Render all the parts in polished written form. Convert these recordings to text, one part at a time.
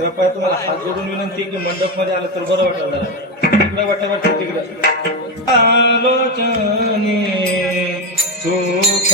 कृपया तुम्हाला हात जोडून विनंती की मंडप मध्ये आलं तर बरं वाटेल जरा. तिकडे वाटेवर तिकडे आलोचने सुख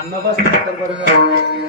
अन्न बस तर बरोबर.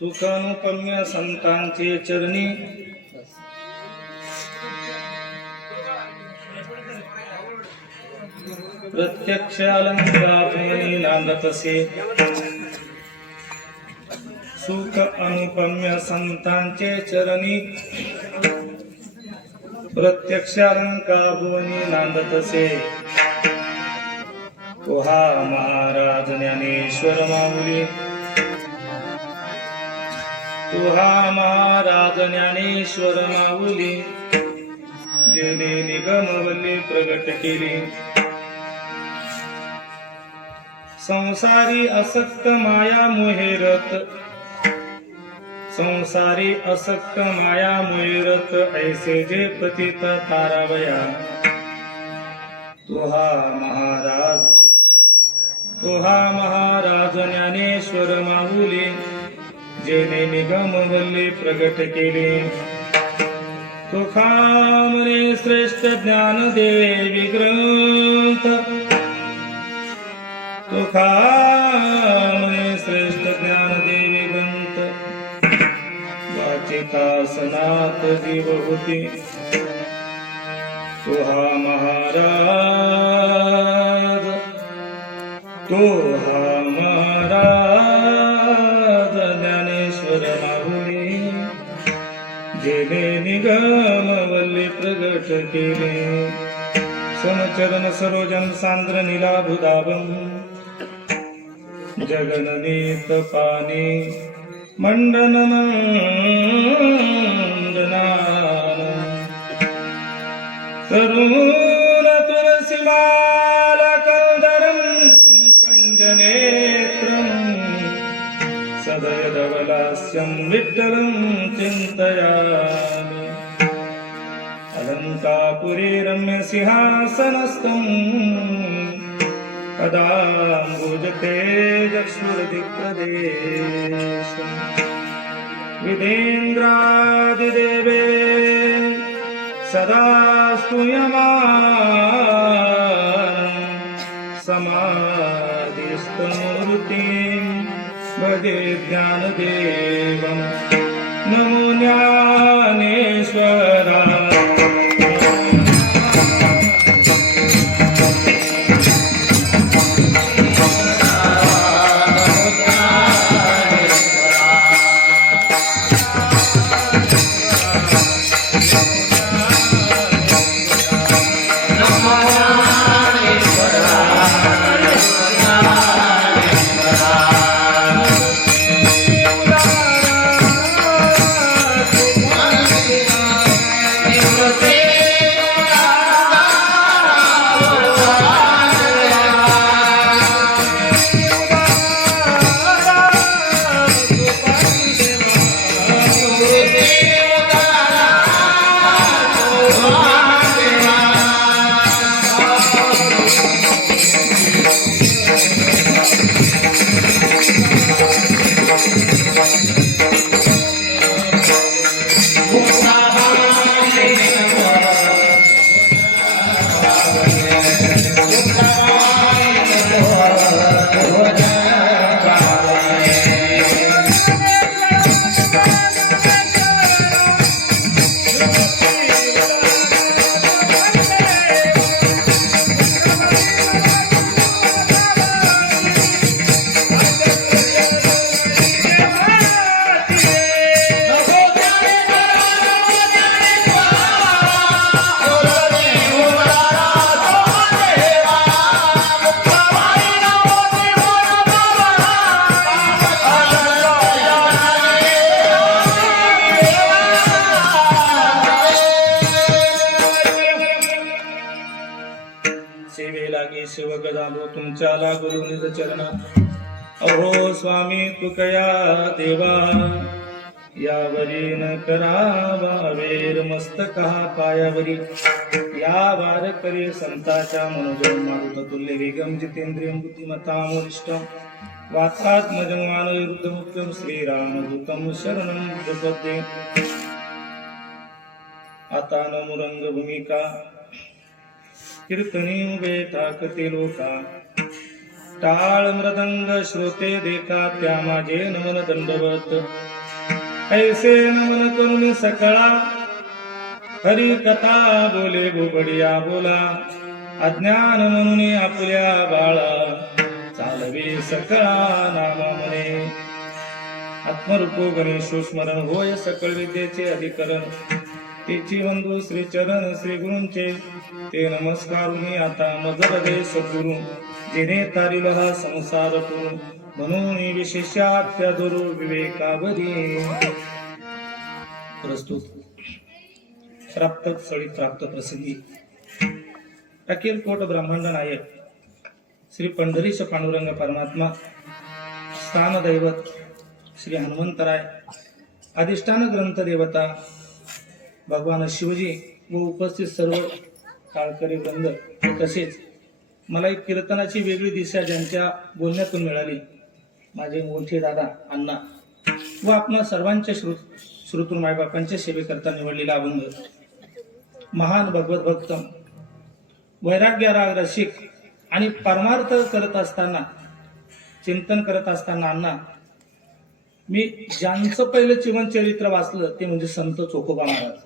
सुखानुपम्य संतांचे चरणी प्रत्यक्ष अलंकाराने नांदत असे. सुख अनुपम्य संतांचे चरणी प्रत्यक्ष अलंकाभुवनी नांदत असे. पोहा महाराज ज्ञानेश्वर माऊली, तुहा महाराज ज्ञानेश्वर माऊली, जेने निगमवल्ली प्रगट केली. संसारी असक्त माया मोहेरत, संसारी असक्त माया मोहेरत, ऐसे जे पतित तारावया. तुहा महाराज, तुहा महाराज ज्ञानेश्वर माऊली, जेने निगमवल्ली प्रगट केले. तुकामने श्रेष्ठ ज्ञान देवी ग्रंथ, तुकामने श्रेष्ठ ज्ञान देवी ग्रंथ, वाचिका सनात जीव होती. तुहा महाराज तो हा महाराज ज्ञानेश्वर माऊली, जेने निगम वल्ली प्रगट केले. समचरण सरोजन सांद्र नीलाभुधावम, जगननीत पाणी मंडन मंडनान. तरुण तुलसीमाला कंदरम कंजनेत्रम, सदय धवलास्यं विठ्ठलं चिन्तयामि. अलंकापुरी रम्य सिंहासनस्थं, पदाम्बुजतेजस्फुरदिप्रदेशम्. विधेन्द्रादिदेवे सदा स्तूयमानं, समाधिस्थमूर्तिं भजे ज्ञानदेवं. नमो ज्ञानेश्वरा. सेवक झालो तुमच्या लागलो निज चरणा. अहो स्वामी तुकया देवा, यावरी न करावा वेर मस्तका पायावरी. या वारकरी संताच्या मनोजन मारुततुल्य वेगम जितेंद्रियं बुद्धिमतां वरिष्ठं. वातात्मजं वानरयुद्धमुख्यं श्रीरामदूतं शरणं प्रपद्ये. आता नमुरंग भूमिका कीर्तनी उभे टाकते लोका. टाळ मृदंग श्रोते देखा, त्या माझे नमन दंडवत. ऐसे नमन करून सकळा, हरी कथा बोले बोबडिया बोला. अज्ञान म्हणून आपुल्या बाळा, चालवे सकळा नामा म्हणे. आत्मरूपो गणेशो स्मरण होय सकळ विद्येचे अधिकरण. तेची वंदू श्री चरण श्री गुरूंचे, ते नमस्कारुनी आता मगर दे सद्गुरु. जिने तारिल हा संसार करून, म्हणून विशेषात्या दुरु विवेकावरी. प्रस्तुत प्राप्त स्थळी प्राप्त प्रसिद्धी. अखिलकोट ब्रह्मांड नायक श्री पंढरीश पांडुरंग परमात्मा, स्थान दैवत श्री हनुमंतराय, अधिष्ठान ग्रंथ देवता भगवान शिवजी व उपस्थित सर्व काळकरी वृंद, तसेच मला एक कीर्तनाची वेगळी दिशा ज्यांच्या बोलण्यातून मिळाली, माझे मोठे दादा अण्णा व आपणा सर्वांच्या श्रोतृ मायबापांच्या सेवेकरता निवडलेला अभंग. महान भगवत भक्त, वैराग्यराग रसिक आणि परमार्थ करत असताना, चिंतन करत असताना अण्णा मी ज्यांचं पहिलं जीवन चरित्र वाचलं ते म्हणजे संत चोखोबा महाराज.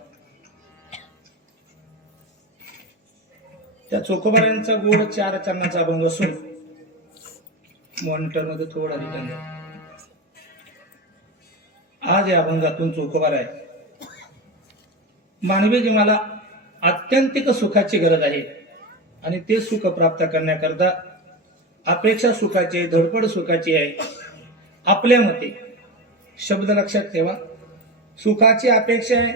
त्या चोखोबा यांचा गोड 4 चरणाचा अभंग असून मॉनिटर मध्ये थोडा रिटर्न द्या. आज या अभंगातून चोखोबार आहे. मानवी जीवाला आत्यंतिक सुखाची गरज आहे आणि ते सुख प्राप्त करण्याकरता अपेक्षा सुखाची आहे, धडपड सुखाची आहे. आपल्या मते शब्द लक्षात ठेवा, सुखाची अपेक्षा आहे,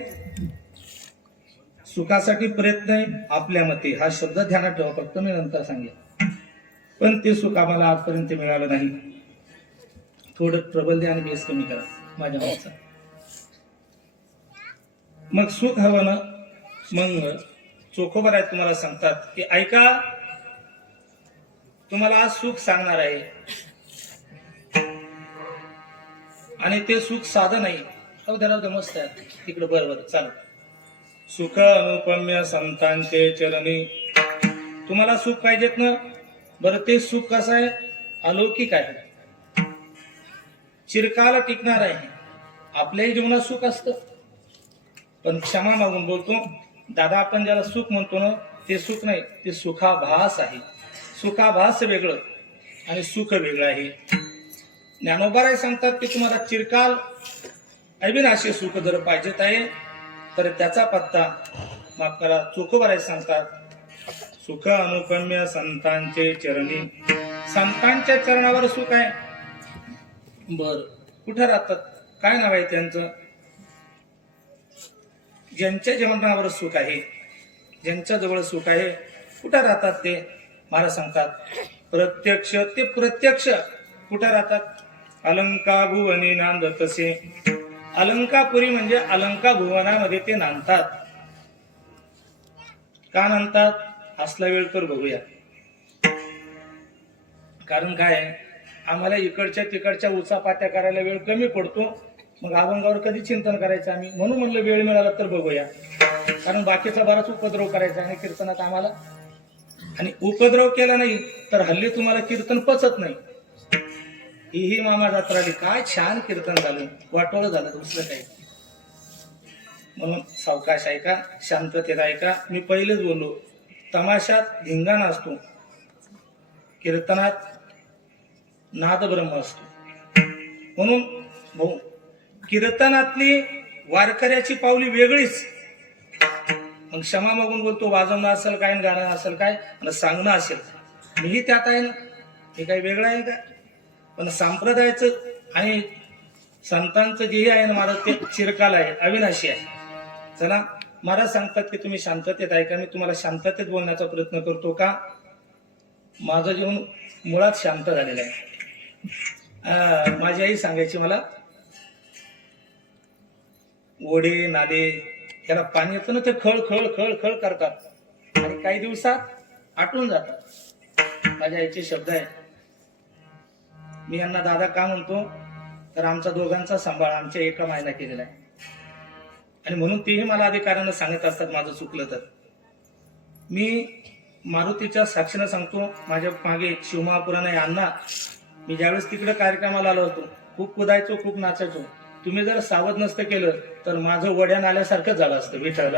सुखासाठी प्रयत्न आहे. आपल्या मते हा शब्द ध्यानात ठेवा, फक्त मी नंतर सांगेन. पण ते सुख आम्हाला आजपर्यंत मिळालं नाही. थोडं प्रबल द्या आणि बेस कमी करा माझ्या भावाचा. मग सुख हवं ना, मग चोखोबर आहे तुम्हाला सांगतात की ऐका, तुम्हाला आज सुख सांगणार आहे आणि ते सुख साधं नाही. राहू दे मस्त आहे तिकडे. बरोबर चालू. सुख अनुपम्य संतांचे चरणी. तुम्हाला सुख पाहिजेत ना, बरं ते सुख कसं आहे? अलौकिक आहे, चिरकाल टिकणार आहे. आपल्याही जीवनात सुख असतं, पण क्षमा मागून बोलतो दादा, आपण ज्याला सुख म्हणतो ना, ते सुख नाही, ते सुखाभास आहे. सुखाभास वेगळं आणि सुख वेगळं आहे. ज्ञानोबाराय सांगतात की तुम्हाला चिरकाल अविनाशी सुख जर पाहिजेत आहे तर त्याचा पत्ता माफ करा. चोखोबाराय सांगतात सुख अनुपम्य संतांचे चरणी. संतांच्या चरणावर सुख आहे. बर, कुठे राहतात? काय नाव आहे त्यांचं? ज्यांच्या जीवनावर सुख आहे, ज्यांच्या जवळ सुख आहे, कुठे राहतात ते? महाराज सांगतात प्रत्यक्ष. ते प्रत्यक्ष कुठे राहतात? अलंका भुवनी नांदतसे. अलंकापुरी म्हणजे अलंका भुवनामध्ये ते नांदतात. का नांदतात? असला वेळ तर बघूया. कारण काय आहे, आम्हाला इकडच्या तिकडच्या उचापात्या करायला वेळ कमी पडतो. मग अभंगावर कधी चिंतन करायचं आम्ही? म्हणून म्हणलं वेळ मिळाला तर बघूया. कारण बाकीचा बराच उपद्रव करायचा आहे कीर्तनात आम्हाला, आणि उपद्रव केला नाही तर हल्ली तुम्हाला कीर्तन पचत नाही. ही मामा जत्रा आली, काय छान कीर्तन झालं, वाटोळं झालं, दुसरं काही. म्हणून सावकाश ऐका, शांततेत ऐका. मी पहिलेच बोललो, तमाशात धिंगाणा असतो, कीर्तनात नाद ब्रह्म असतो. म्हणून भाऊ, कीर्तनातली वारकऱ्याची पावली वेगळीच. मग क्षमा मागून बोलतो, वाजवणं असेल काय, गाणं असेल काय, आणि सांगणं असेल, मीही त्यात आहे ना. हे काही वेगळं आहे का? पण संप्रदायाचं आणि संतांचं जे आहे ना महाराज, ते चिरकाल आहे, अविनाशी आहे. चला, महाराज सांगतात की तुम्ही शांततेत ऐका. मी तुम्हाला शांततेत बोलण्याचा प्रयत्न करतो. का? माझं जीवन मुळात शांत झालेलं आहे. माझी आई सांगायची मला, ओढे नाले याला पाणी येतं ना, ते खळ खळ खळ खळ करतात आणि काही दिवसात आटून जातात. माझ्या आईचे शब्द आहे. मी यांना दादा का म्हणतो, तर आमचा दोघांचा सांभाळ आमच्या एका मायना केलेला आहे, आणि म्हणून तेही मला अधिकारानं सांगत असतात माझं चुकलं तर. मी मारुतीच्या साक्षीनं सांगतो, माझ्या मागे शिवमहापुराण आहे अण्णा. मी ज्यावेळेस तिकडे कार्यक्रमाला आलो होतो, खूप कुदायचो, खूप नाचायचो. तुम्ही जर सावध नसतं केलं तर माझं वड्यान आल्यासारखंच झालं असतं. विठ्ठल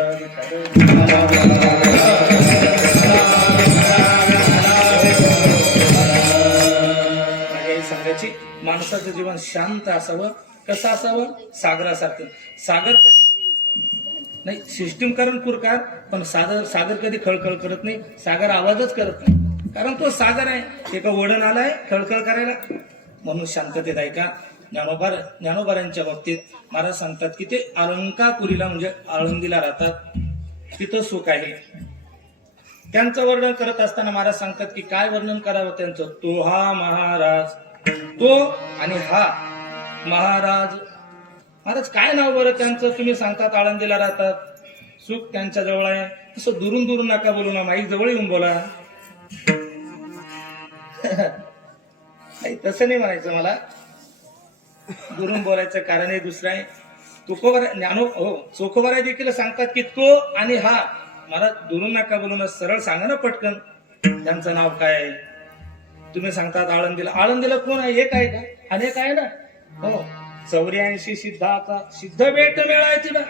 सांगायची, माणसाचं जीवन शांत असावं. कसं असावं? सागरासारखं. सागर कधी नाही सिस्टीम करण पुरकार, पण सागर कधी खळखळ करत नाही. सागर आवाजच करत नाही, कारण तो सागर आहे. एका वडण आलाय खळखळ करायला. म्हणून शांततेत ऐका. ज्ञानोबारांच्या बाबतीत महाराज सांगतात की ते अलंकापुरीला म्हणजे आळंदीला राहतात, तिथं सुख आहे. त्यांचं वर्णन करत असताना महाराज सांगतात की काय वर्णन करावं त्यांचं? तो हा महाराज, तो आणि हा महाराज. महाराज काय नाव बरं त्यांचं? तुम्ही सांगतात आळंदीला राहतात, सुख त्यांच्या जवळ आहे. असं दुरून दुरून नका बोलू ना, माईक जवळ येऊन बोला. नाही, तसं नाही म्हणायचं मला. दुरून बोलायचं कारण हे दुसरं आहे. चोखोबाराय देखील सांगतात की तो आणि हा. मला दुरून नका बोलून, सरळ सांगा ना पटकन त्यांचं नाव काय आहे. तुम्ही सांगतात आळंदीला. आळंदीला कोण आहे? एक आहे का? अनेक आहे ना. हो, 84 सिद्धाचा सिद्ध भेट मिळायची ना.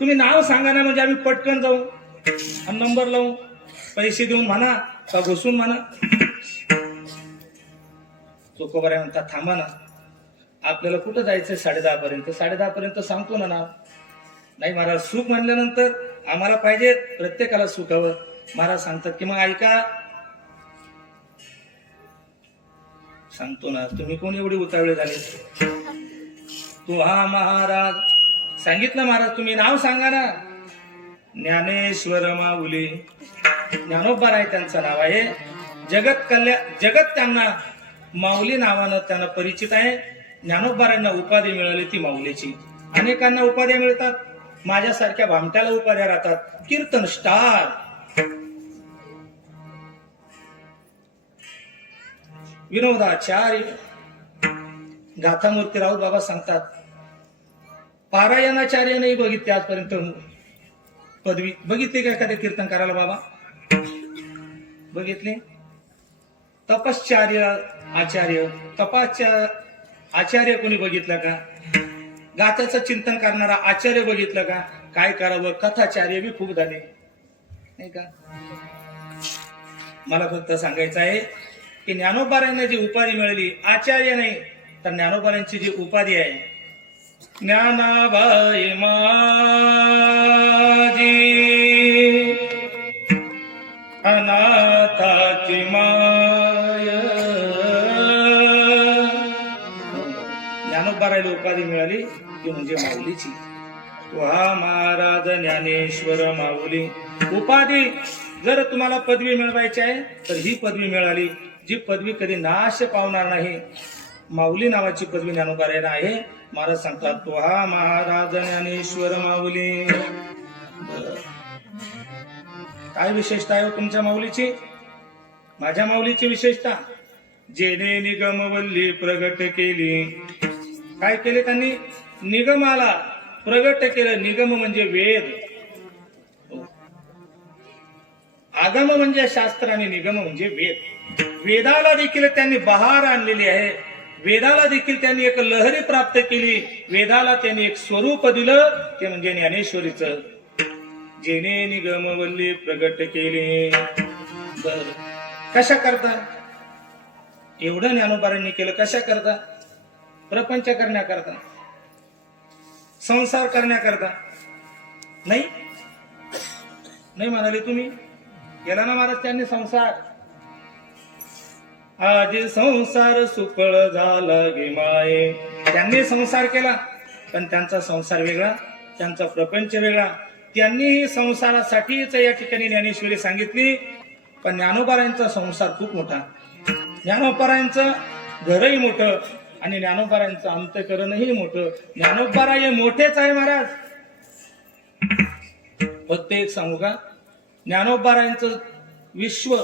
तुम्ही नाव सांगा ना, म्हणजे आम्ही पटकन जाऊ आणि नंबर लावू. पैसे देऊन म्हणा का घुसून म्हणा. तुकोबाराय म्हणतात थांबा ना, आपल्याला कुठं जायचंय 10:30 पर्यंत, 10:30 पर्यंत सांगतो ना नाव. नाही महाराज, सुख म्हणल्यानंतर आम्हाला पाहिजे, प्रत्येकाला सुख हवं. महाराज सांगतात की मग ऐका, सांगतो ना, तुम्ही कोण एवढे उतावळे झाले? तू हा महाराज सांगितलं महाराज, तुम्ही नाव सांगा ना. ज्ञानेश्वर माऊली, ज्ञानोबाराय त्यांचं नाव आहे. जगत त्यांना माऊली नावानं त्यांना परिचित आहे. ज्ञानोबारायांना उपाधी मिळाली ती माऊलीची. अनेकांना उपाध्या मिळतात, माझ्यासारख्या भामट्याला उपाध्या राहतात. कीर्तन स्टार, विनोदाचार्य, गाथामूर्ती राऊत बाबा सांगतात, पारायणाचार्य नाही बघितली आजपर्यंत पदवी. बघितली का एखाद्या कीर्तनकाराला बाबा? बघितले? तपश्चार्य आचार्य, तपाच्या आचार्य कोणी बघितलं का? गाथाचं चिंतन करणारा आचार्य बघितलं का? काय करावं, कथाचार्य बी खूप झाले नाही का? मला फक्त सांगायचं आहे की ज्ञानोबारायांना जी उपाधी मिळाली, आचार्य नाही तर ज्ञानोबारायांची जी उपाधी आहे, ज्ञानाबाई माझी अनाथाची माय. ज्ञानोबारायला उपाधी मिळाली ती म्हणजे माऊलीची. वा महाराज ज्ञानेश्वर माऊली. उपाधी जर तुम्हाला पदवी मिळवायची आहे तर ही पदवी मिळाली, जी पदवी कधी नाश पावणार नाही. माऊली नावाची पदवी ज्ञानोबारायला आहे. महाराज सांगतात, तो हा महाराज ज्ञानेश्वर माऊली. काय विशेषता आहे तुमच्या माऊलीची? माझ्या माऊलीची विशेषता, जेने निगमवल्ली प्रगट केली. काय केले त्यांनी? निगमाला प्रगट केलं. निगम म्हणजे वेद, आगम म्हणजे शास्त्र आणि निगम म्हणजे वेद. वेदाला देखील त्यांनी बहार आणलेली आहे. वेदाला देखील त्यांनी एक लहरी प्राप्त केली. वेदाला त्यांनी एक स्वरूप दिलं, ते म्हणजे ज्ञानेश्वरीचं. जेने निगमवल्ली प्रगट केली. बर, कशा करता? एवढं ज्ञानोबारांनी केलं कशा करता? प्रपंच करण्याकरता, संसार करण्याकरता नाही. नाही म्हणाले तुम्ही? केला ना महाराज त्यांनी संसार. आज संसार सुफळ झाला गे माये. त्यांनी संसार केला, पण त्यांचा संसार वेगळा, त्यांचा प्रपंच वेगळा. त्यांनी संसारासाठीच या ठिकाणी ज्ञानेश्वरी सांगितली. पण ज्ञानोबारायांचा संसार खूप मोठा, ज्ञानोबारायांचं घरही मोठं आणि ज्ञानोबारायांचं अंतःकरणही मोठं. ज्ञानोबाराय मोठेच आहे महाराज. फक्त एक सांगू का, ज्ञानोबारायांचं विश्व,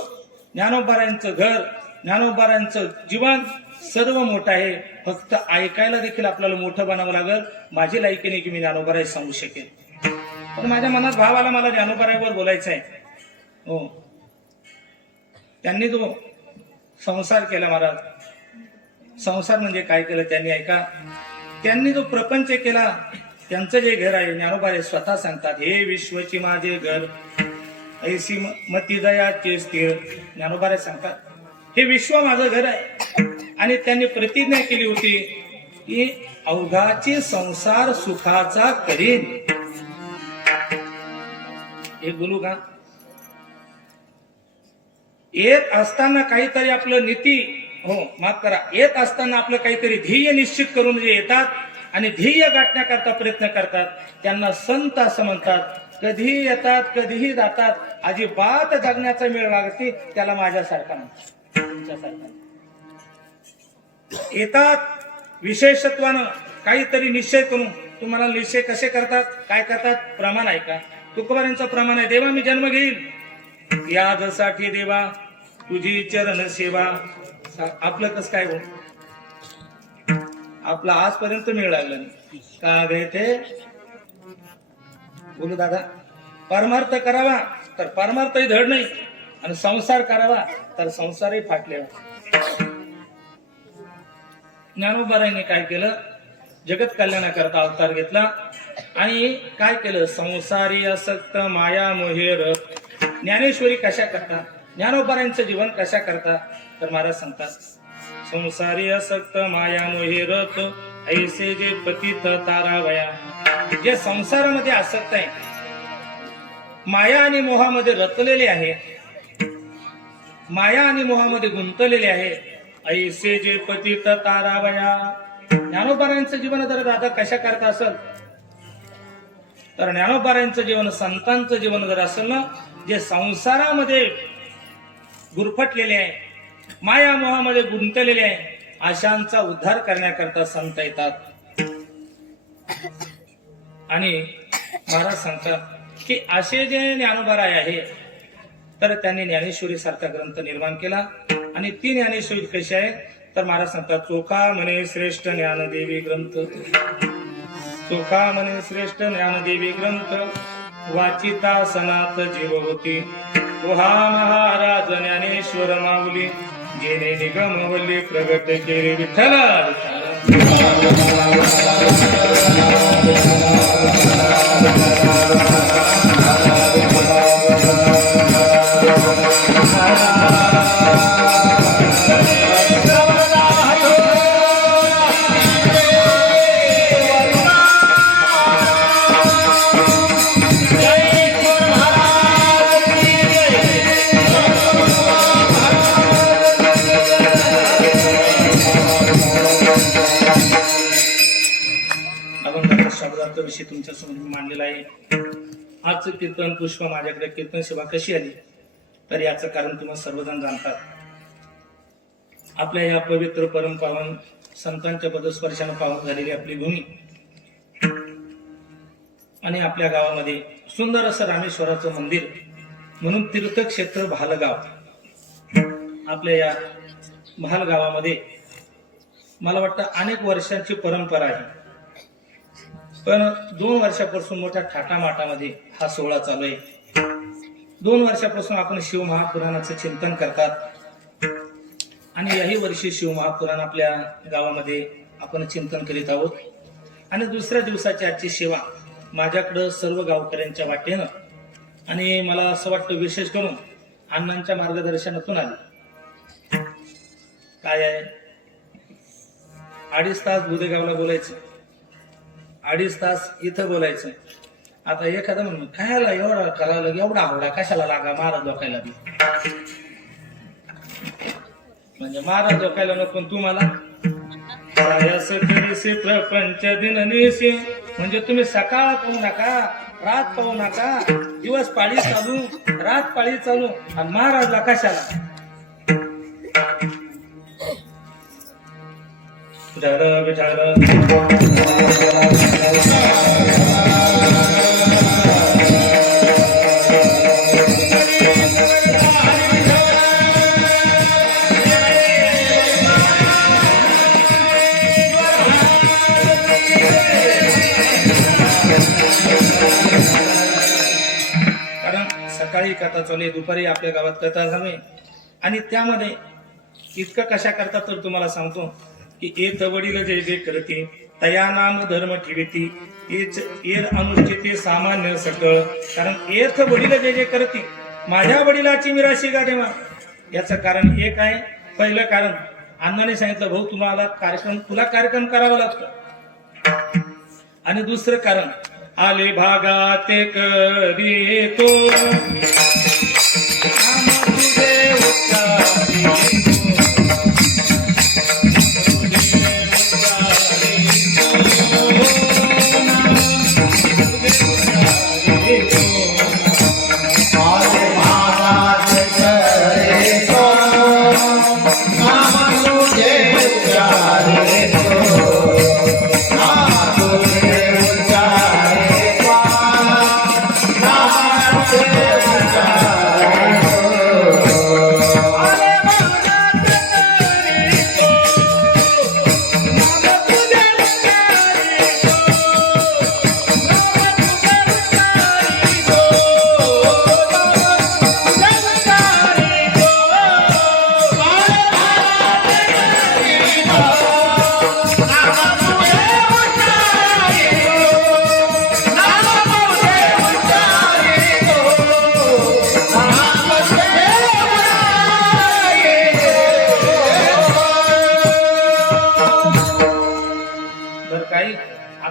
ज्ञानोबारायांचं घर, ज्ञानोबारायांचं जीवन सर्व मोठं आहे. फक्त ऐकायला देखील आपल्याला मोठं बनावं लागेल. माझी लायकी नाही की मी ज्ञानोबाराय सांगू शकेल, पण माझ्या मनात भाव आला, मला ज्ञानोबारायवर बोलायचं आहे. हो, त्यांनी जो संसार केला महाराज, संसार म्हणजे काय केलं त्यांनी ऐका. त्यांनी जो प्रपंच केला, त्यांचं जे घर आहे, ज्ञानोबाराय स्वतः सांगतात, हे विश्वची माझे घर, ऐसी मती दयाचे स्थिर. ज्ञानोबाराय सांगतात, हे विश्व माझं घर आहे. आणि त्यांनी प्रतिज्ञा केली होती की अवघाची संसार सुखाचा करीन. हे बोलू का? येत असताना काहीतरी आपलं नीती, हो माफ करा, येत असताना आपलं काहीतरी ध्येय निश्चित करून जे येतात आणि ध्येय गाठण्याकरता प्रयत्न करतात, त्यांना संत असं म्हणतात. कधीही येतात, कधीही जातात, अजिबात जगण्याचा मेळ लागते, त्याला माझ्यासारखा म्हणतात, तुमच्यासारखा. येतात विशेषत्वानं काहीतरी निश्चय करून. तुम्हाला निश्चय कसे करतात, काय करतात? प्रमाण आहे का? तुकोबारांचं प्रमाण आहे, देवा मी जन्म घेईल यासाठी, देवा तुझी चरण सेवा. आपलं कसं काय हो? आपला आजपर्यंत मिळ लागला नाही का गे ते? बोलू दादा, परमार्थ करावा तर परमार्थही धड नाही, आणि संसार करावा तर संसारही फाटलेला. ज्ञानोबारायांनी काय केलं? जगत कल्याणाकरता अवतार घेतला आणि काय केलं? संसारी असक्त माया मोहेर. ज्ञानेश्वरी कशा करता? ज्ञानोबारायांचं जीवन कशा करता? तर महाराज सांगतात, संसारी असक्त माया मोहे रत ऐसे जे पतित तारावया. जे संसारामध्ये आसक्त आहे, माया आणि मोहामध्ये रतलेले आहे, माया आणि मोहामध्ये गुंतलेले आहे, ऐसे जे पतित तारावया. ज्ञानोबारायांचं जीवन जर दादा कशा करता असेल तर ज्ञानोबारायांचं जीवन, संतांचं जीवन जर असेल ना, जे संसारामध्ये गुरफटलेले आहे, माया मोहामध्ये गुंतलेले आहे, अशांचा उद्धार करण्याकरता संत येतात. आणि महाराज सांगतात की असे जे ज्ञानोबाराय आहे तर त्यांनी ज्ञानेश्वरी सारखा ग्रंथ निर्माण केला. आणि ती ज्ञानेश्वरी कशी आहे तर महाराज सांगतात, चोखा म्हणे श्रेष्ठ ज्ञानदेवी ग्रंथ, चोखा म्हणे श्रेष्ठ ज्ञानदेवी ग्रंथ, वाचिता सनात जीव होती, तुहा महाराज ज्ञानेश्वर माऊली, जेने निगमवल्ली प्रगट केले. विठ्ठल विषय तुमच्या समोर मांडलेला आहे. आजचं कीर्तन पुष्प माझ्याकडे कीर्तन सेवा कशी आली तर याचं कारण तुम्ही सर्वजण जाणतात. आपल्या या पवित्र परम पावन संतांच्या पदस्पर्शाने पावन झालेली आपली भूमी आणि आपल्या गावामध्ये सुंदर असं रामेश्वराचं मंदिर म्हणून तीर्थक्षेत्र भालगाव. आपल्या या भालगावामध्ये मला वाटतं अनेक वर्षांची परंपरा आहे, पण 2 वर्षापासून मोठ्या थाटामाटामध्ये हा सोहळा चालू आहे. 2 वर्षापासून आपण शिव महापुराणाचं चिंतन करतात आणि याही वर्षी शिव महापुराण आपल्या गावामध्ये आपण चिंतन करीत आहोत. आणि दुसऱ्या दिवसाची आजची सेवा माझ्याकडं सर्व गावकऱ्यांच्या वाटेनं आणि मला असं वाटतं विशेष करून अण्णांच्या मार्गदर्शनातून आली. काय आहे, 2.5 तास बुधेगावला बोलायचं, 2.5 तास इथं बोलायचं. आता एखादं म्हणून खायला एवढा करायला एवढा आवडा कशाला लागा, महाराज डोकायला बी म्हणजे महाराज डोकायला नको. तुम्हाला प्रपंच दिननेशी म्हणजे तुम्ही सकाळ पाहू नका, रात पाहू नका, दिवस पाळी चालू, रात पाळी चालू, आणि महाराजला कशाला. कारण सकाळी कथा चालू, दुपारी आपल्या गावात कथा झाली. आणि त्यामध्ये इतकं कशा करतात तर तुम्हाला सांगतो की एत वडील जे जे करते तया नाम धर्म ठेवती, एर अनुष्ठिते सामान्य सकळ. कारण एथ वडील जे जे करते, माझ्या वडिलाची मिराशी गाडेवा. याचं कारण एक आहे. पहिलं कारण अण्णाने सांगितलं, भाऊ तुला कार्यक्रम करावा लागतो. आणि दुसरं कारण आले भागात करी तो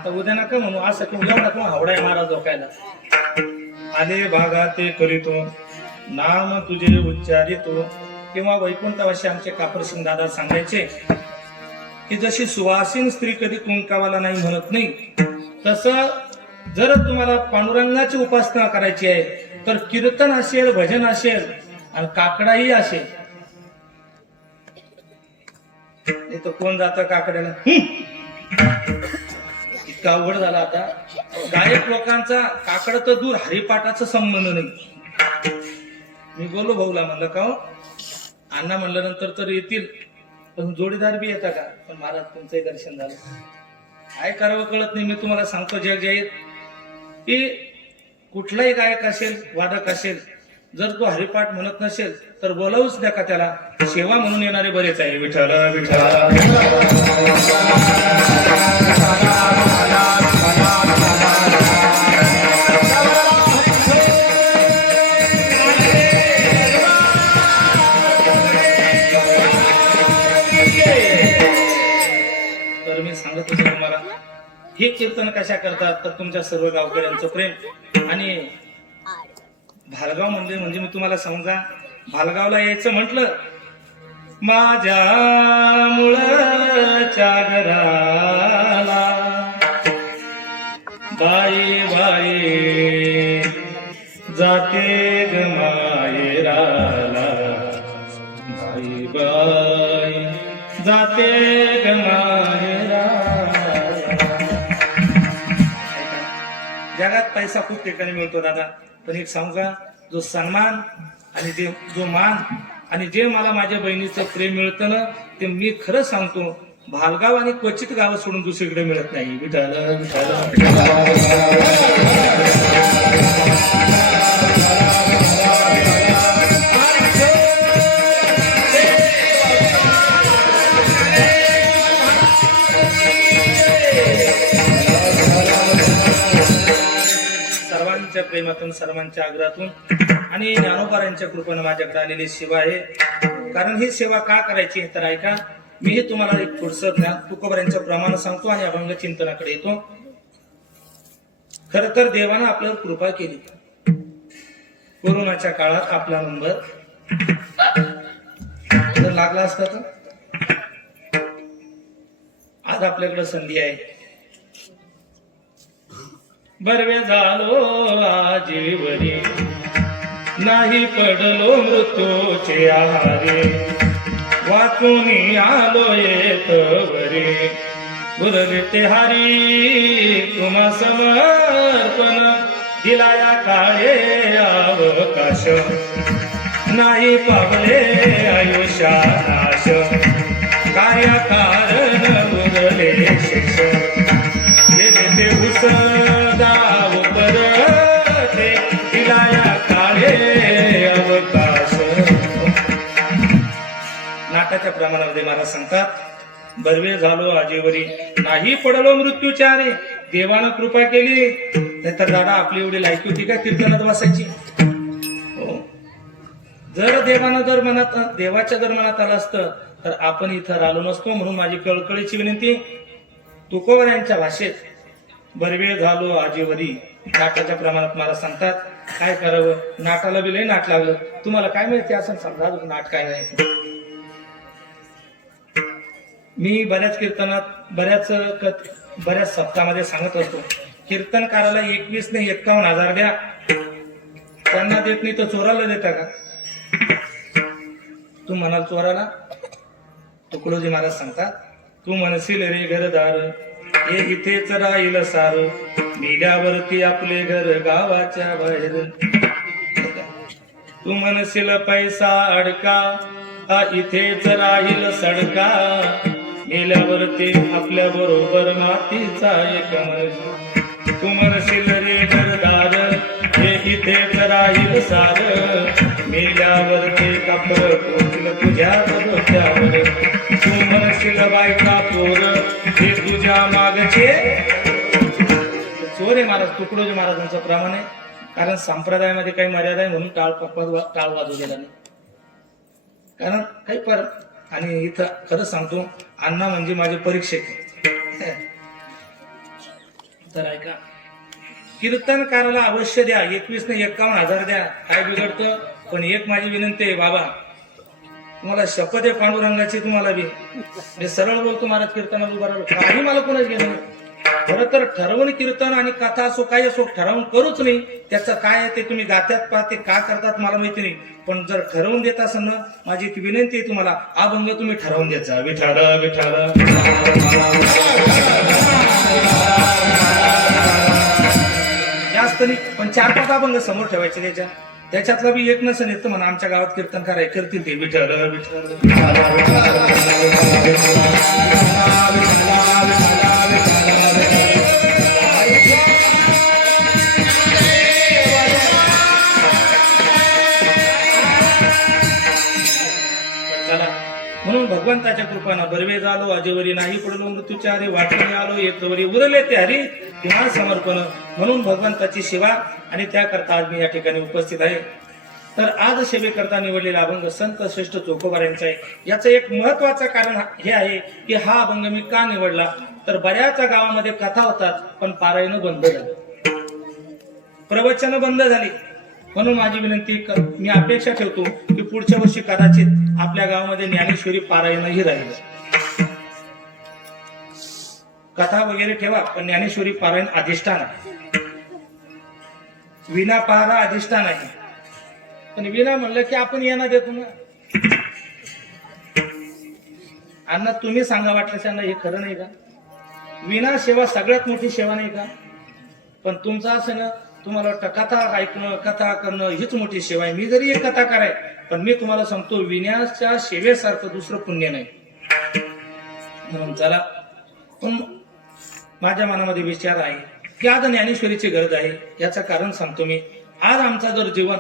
आता उद्या नका म्हणू असं की उद्या नका हावडाय महाराज डोकायला. आले भागा ते करीतो नाम तुझे उच्चारितो. किंवा वैकुंठवाशी आमचे कापरसिंग दादा सांगायचे की जशी सुवासीन स्त्री कधी कुंकावाला नाही म्हणत नाही, तसं जर तुम्हाला पांडुरंगाची उपासना करायची आहे तर कीर्तन असेल, भजन असेल आणि काकडाही असेल. तो कोण जातं काकड्याला, इतका अवघड झाला आता. गायक लोकांचा काकड तर दूर, हरिपाठाचा संबंध नाही. मी बोललो भाऊला, म्हणलं का हो अण्णा म्हणलं नंतर तर येतील, पण जोडीदार बी येता का. पण महाराज तुमचंही दर्शन झालं. काय करावं कळत नाही. मी तुम्हाला सांगतो जग जाहीर की कुठलाही गायक असेल, वादक असेल, जर तो हरिपाठ म्हणत नसेल तर बोलावूच द्या का त्याला. सेवा म्हणून येणारे बरेच आहे. विठ्ठल विठ्ठल तुम्हाला हे कीर्तन कशा करतात तर तुमच्या सर्व गावकऱ्यांचं प्रेम. आणि भालगाव म्हणजे मी तुम्हाला समजा, भालगावला यायचं म्हटलं, माझ्या मुळच्या घराला बाई बाई जाते ग मायराला, बाई बाई जाते ग मायराला. जगात पैसा खूप ठिकाणी मिळतो दादा, पण एक सांगू का, जो सन्मान आणि जो मान आणि जे मला माझ्या बहिणीचं प्रेम मिळतं ना, ते मी खरं सांगतो भालगाव आणि क्वचित गाव सोडून दुसरीकडे मिळत नाही. विठ्ठल सर्वांच्या प्रेमातून, सर्वांच्या आग्रहातून आणि ज्ञानोबारांच्या कृपेने माझ्याकडे आलेली सेवा आहे. कारण ही सेवा का करायची आहे तर ऐका, मी तुम्हाला एक थोडस ज्ञान तुकोबारांच्या प्रमाण सांगतो आणि अभंग चिंतनाकडे येतो. खर तर देवानं आपल्यावर कृपा केली. कोरोनाच्या काळात आपला नंबर जर लागला असता तर आज आपल्याकडे संधी आहे. बरवे झालो आजीवरी, नाही पडलो मृत्यूचे आहारी, वाचून आलो येतवरी, गुरवे ते हरी तुम्हा समर्पण, दिला या काळे अवकाश, नाही पावले आयुष्या नाश, कार्यकारण उरले शेष, ते उसदाव परते, दिला या काळे अवकाश. नाटाच्या प्रमाणामध्ये महाराज सांगतात, बरवे झालो आजीवरी, नाही पडलो मृत्यूच्या रे, देवानं कृपा केली. नाहीतर दादा आपली एवढी लायकी होती का कीर्तनात बसायची. जर देवाच्या जर मनात आलं असतं तर आपण इथं राहिलो नसतो. म्हणून माझी कळकळीची विनंती, तुकोबारांच्या भाषेत बरवे झालो आजीवरी, नाटाच्या प्रमाणात मला सांगतात काय करावं. नाटाला बी लय नाट लागलं. तुम्हाला काय माहिती असं समजा नाट काय नाही. मी बऱ्याच कीर्तनात बऱ्याच सप्ताहामध्ये सांगत असतो, कीर्तनकाराला 21 नाही 51,000 द्या, त्यांना देत नाही तर चोराला देता का. तू म्हणाल चोराला, तुकडोजी महाराज सांगतात, तू म्हणशील रे घरदार, हे इथेच राहील सार, मेल्यावरती आपले घर गावाच्या बाहेर. तू म्हणशील पैसा अडका, हा इथेच राहील सडका, मेल्यावरती आपल्या बरोबर मातीचा एक मज. तू म्हणशील रे घरदार, हे इथेच राहील सार, मेल्यावरती कापड पोचल तुझ्या डोक्यावर. तू म्हणशील बायका पोर, हे तुझ्या मागचे चोर आहे. महाराज तुकडोजी महाराजांचं प्रमाण आहे. कारण संप्रदायामध्ये काही मर्यादा आहे म्हणून टाळ वाजवलेला नाही. कारण काही आणि इथं खरं सांगतो, अण्णा म्हणजे माझे परीक्षक. तर ऐका, कीर्तनकाराला अवश्य द्या, 21,51,000 द्या, काय बिघडतं. पण एक माझी विनंती आहे बाबा, तुम्हाला शपथ आहे पांडुरंगाची, तुम्हाला बी मी सरळ बोलतो महाराज, कीर्तनाला उभा राहिलो काही मला कोणाच घेणं नाही. खरं तर ठरवून कीर्तन आणि कथा असो काही असो ठरवून करूच नाही. त्याचं काय आहे ते तुम्ही गात्यात पाहते का करतात मला माहिती नाही. पण जर ठरवून देत असेल ना, माझी एक विनंती आहे तुम्हाला, अभंग तुम्ही ठरवून द्यायचा. विठाळ विठाळ जास्त नाही, पण 4-5 अभंग समोर ठेवायचे. त्याच्यातला बी एक नसेल येतं म्हणा, आमच्या गावात कीर्तन कराय करतील ते. विठ्ठल विठ्ठल म्हणून भगवंताच्या कृपानं बरवे झालो, अजेवरी नाही पडलो, मृत्यूच्या हरी वाटणे आलो, एकवरी उरले ते हरी पुन्हा समर्पण. म्हणून भगवंताची सेवा आणि त्याकरता आज मी या ठिकाणी उपस्थित आहे. तर आज सेवेकरता निवडलेला अभंग संत श्रेष्ठ चोखोबार यांचा आहे. याचं एक महत्वाचं कारण हे आहे की हा अभंग मी का निवडला, तर बऱ्याच गावामध्ये कथा होतात पण पारायण बंद झाली, प्रवचन बंद झाली. म्हणून माझी विनंती, मी अपेक्षा ठेवतो की पुढच्या वर्षी कदाचित आपल्या गावामध्ये ज्ञानेश्वरी पारायणही राहील. कथा वगैरे ठेवा पण ज्ञानेश्वरी पारायण अधिष्ठान आहे, विना पहारा अधिष्ठान आहे. पण विना म्हणलं की आपण येणार देतो ना. अण्णा तुम्ही सांगा वाटलं हे खरं नाही का? विना सेवा सगळ्यात मोठी सेवा नाही का? पण तुमचं असं ना, तुम्हाला वाटतं कथा ऐकणं कथा करणं हीच मोठी सेवा आहे. मी जरी एक कथा कराय, पण मी तुम्हाला सांगतो विण्याच्या सेवेसारखं दुसरं पुण्य नाही. म्हणून चला, पण माझ्या मनामध्ये विचार आहे की आज ज्ञानेश्वरीची गरज आहे. याचं कारण सांगतो मी. आज आमचा जर जीवन,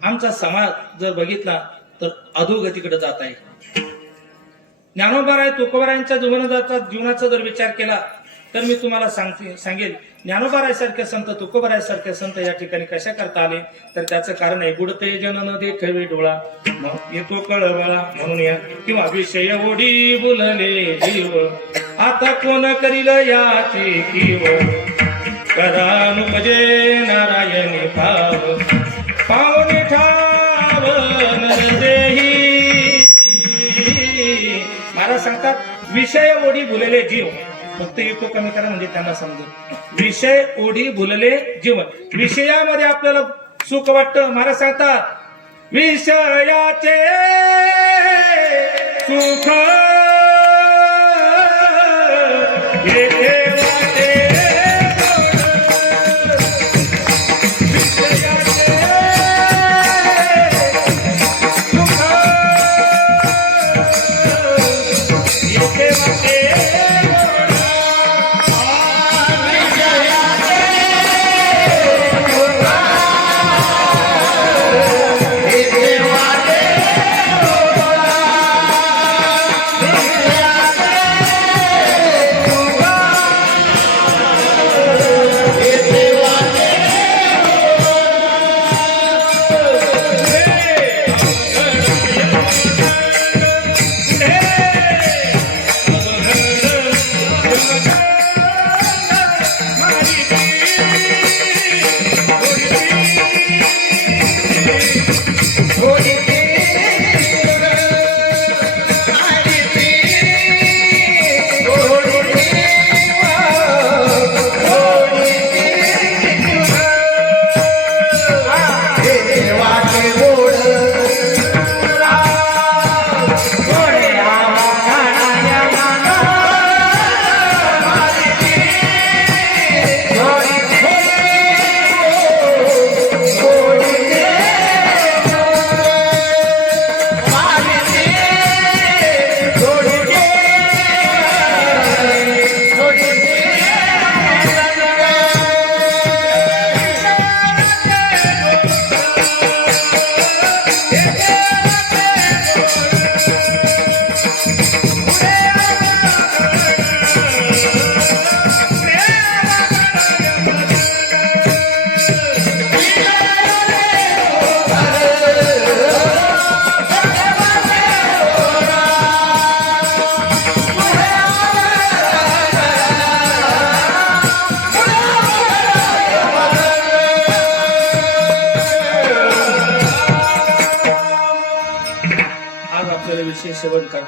आमचा समाज जर बघितला तर अधोगतीकडे जात आहे. ज्ञानोबाराय तुकोबारायांच्या जीवनाचा जर विचार केला तर मी तुम्हाला सांगेल ज्ञानोबारायसारखे संत तुकोबारायसारखे संत या ठिकाणी कशा करता आले, तर त्याचं कारण आहे बुडते जनन देठवे डोळा मग येतो कळवळा. म्हणून या किंवा विषय ओढी बुलले जीव आता कोण करील याची कीव करानुपजे नारायणी पाव पावने ठाव नरदेही. महाराज सांगतात विषय ओढी भुलले जीव, फक्त इको कमी करा म्हणजे त्यांना समजेल. विषय ओढी भुलले जीवन, विषयामध्ये आपल्याला सुख वाटतं. महाराज सांगतात विषयाचे सुख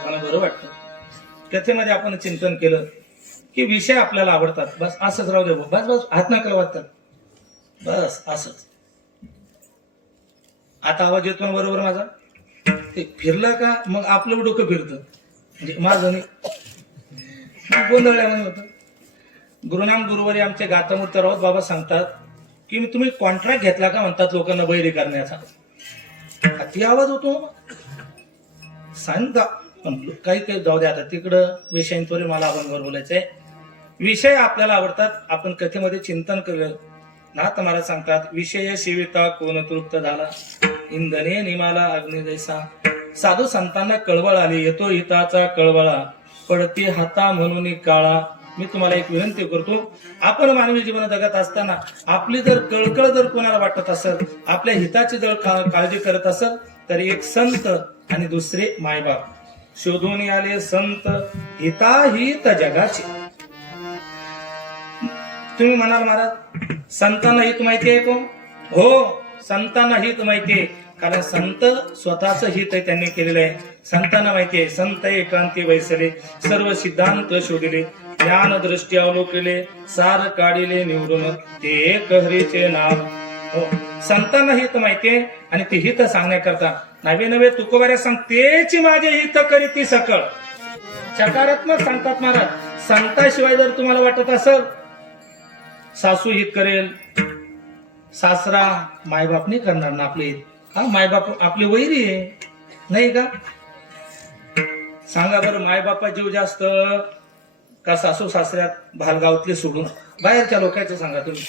मला बरं वाटतं. कथेमध्ये आपण चिंतन केलं की विषय आपल्याला आवडतात, बस असंच राहू दे. बस बस हात नकल वाटतात, बस असंच. आता आवाज येतो ना बरोबर माझा? ते फिरला का मग आपलं डोकं फिरतं, म्हणजे माझं नाही गोंधळल्यामध्ये होतं. गुरुनाम गुरुवारी आमचे गातामूर्ती राऊत बाबा सांगतात की मी तुम्ही कॉन्ट्रॅक्ट घेतला का म्हणतात लोकांना बैरी करण्याचा. अति आवाज होतो सांगा, पण काही काही जाऊ द्या. आता तिकडं विषयांवर मला अभंगावर बोलायचंय. विषय आपल्याला आवडतात, आपण कथेमध्ये चिंतन केलं. नाथ महाराज सांगतात, विषय सेविता कोण तृप्त झाला, इंधने निमाला अग्नी जैसा. साधू संतांना कळवळ आली, येतो हिताचा कळवळा, पडते हाता म्हणून काळा. मी तुम्हाला एक विनंती करतो, आपण मानवी जीवन जगत असताना आपली जर कळकळ जर कोणाला वाटत असेल, आपल्या हिताची जर काळजी करत असेल, तर एक संत आणि दुसरे मायबाप शोधून आले संत, हिताहित जगाचे. तुम्ही म्हणाल महाराज संतांना हित माहिती आहे कोण? हो, संतांना हित माहिती आहे, कारण संत स्वतःच हित त्यांनी केलेलं आहे. संतांना माहिती आहे, संत एकांती वैसले, सर्व सिद्धांत शोधिले, ज्ञान दृष्टी अवलोकले, सार काढिले निवडून, ते एक हरीचे नाव. हो, संतांना हित माहितीये आणि ते हित सांगण्याकरता नवे नवे तुकोबाऱ्या सांग, तेची माझे हित करीती सकळ. सकारात्मक सांगतात महाराज. संताशिवाय जर तुम्हाला वाटत असेल सासू हित करेल, सासरा मायबाप नाही करणार ना आपले हित. हा, मायबाप आपले वैरी आहे नाही का? सांगा बरं, मायबापा जीव जास्त का सासू सासऱ्यात भालगावातले सोडून बाहेरच्या लोकांचं सांगा तुम्ही.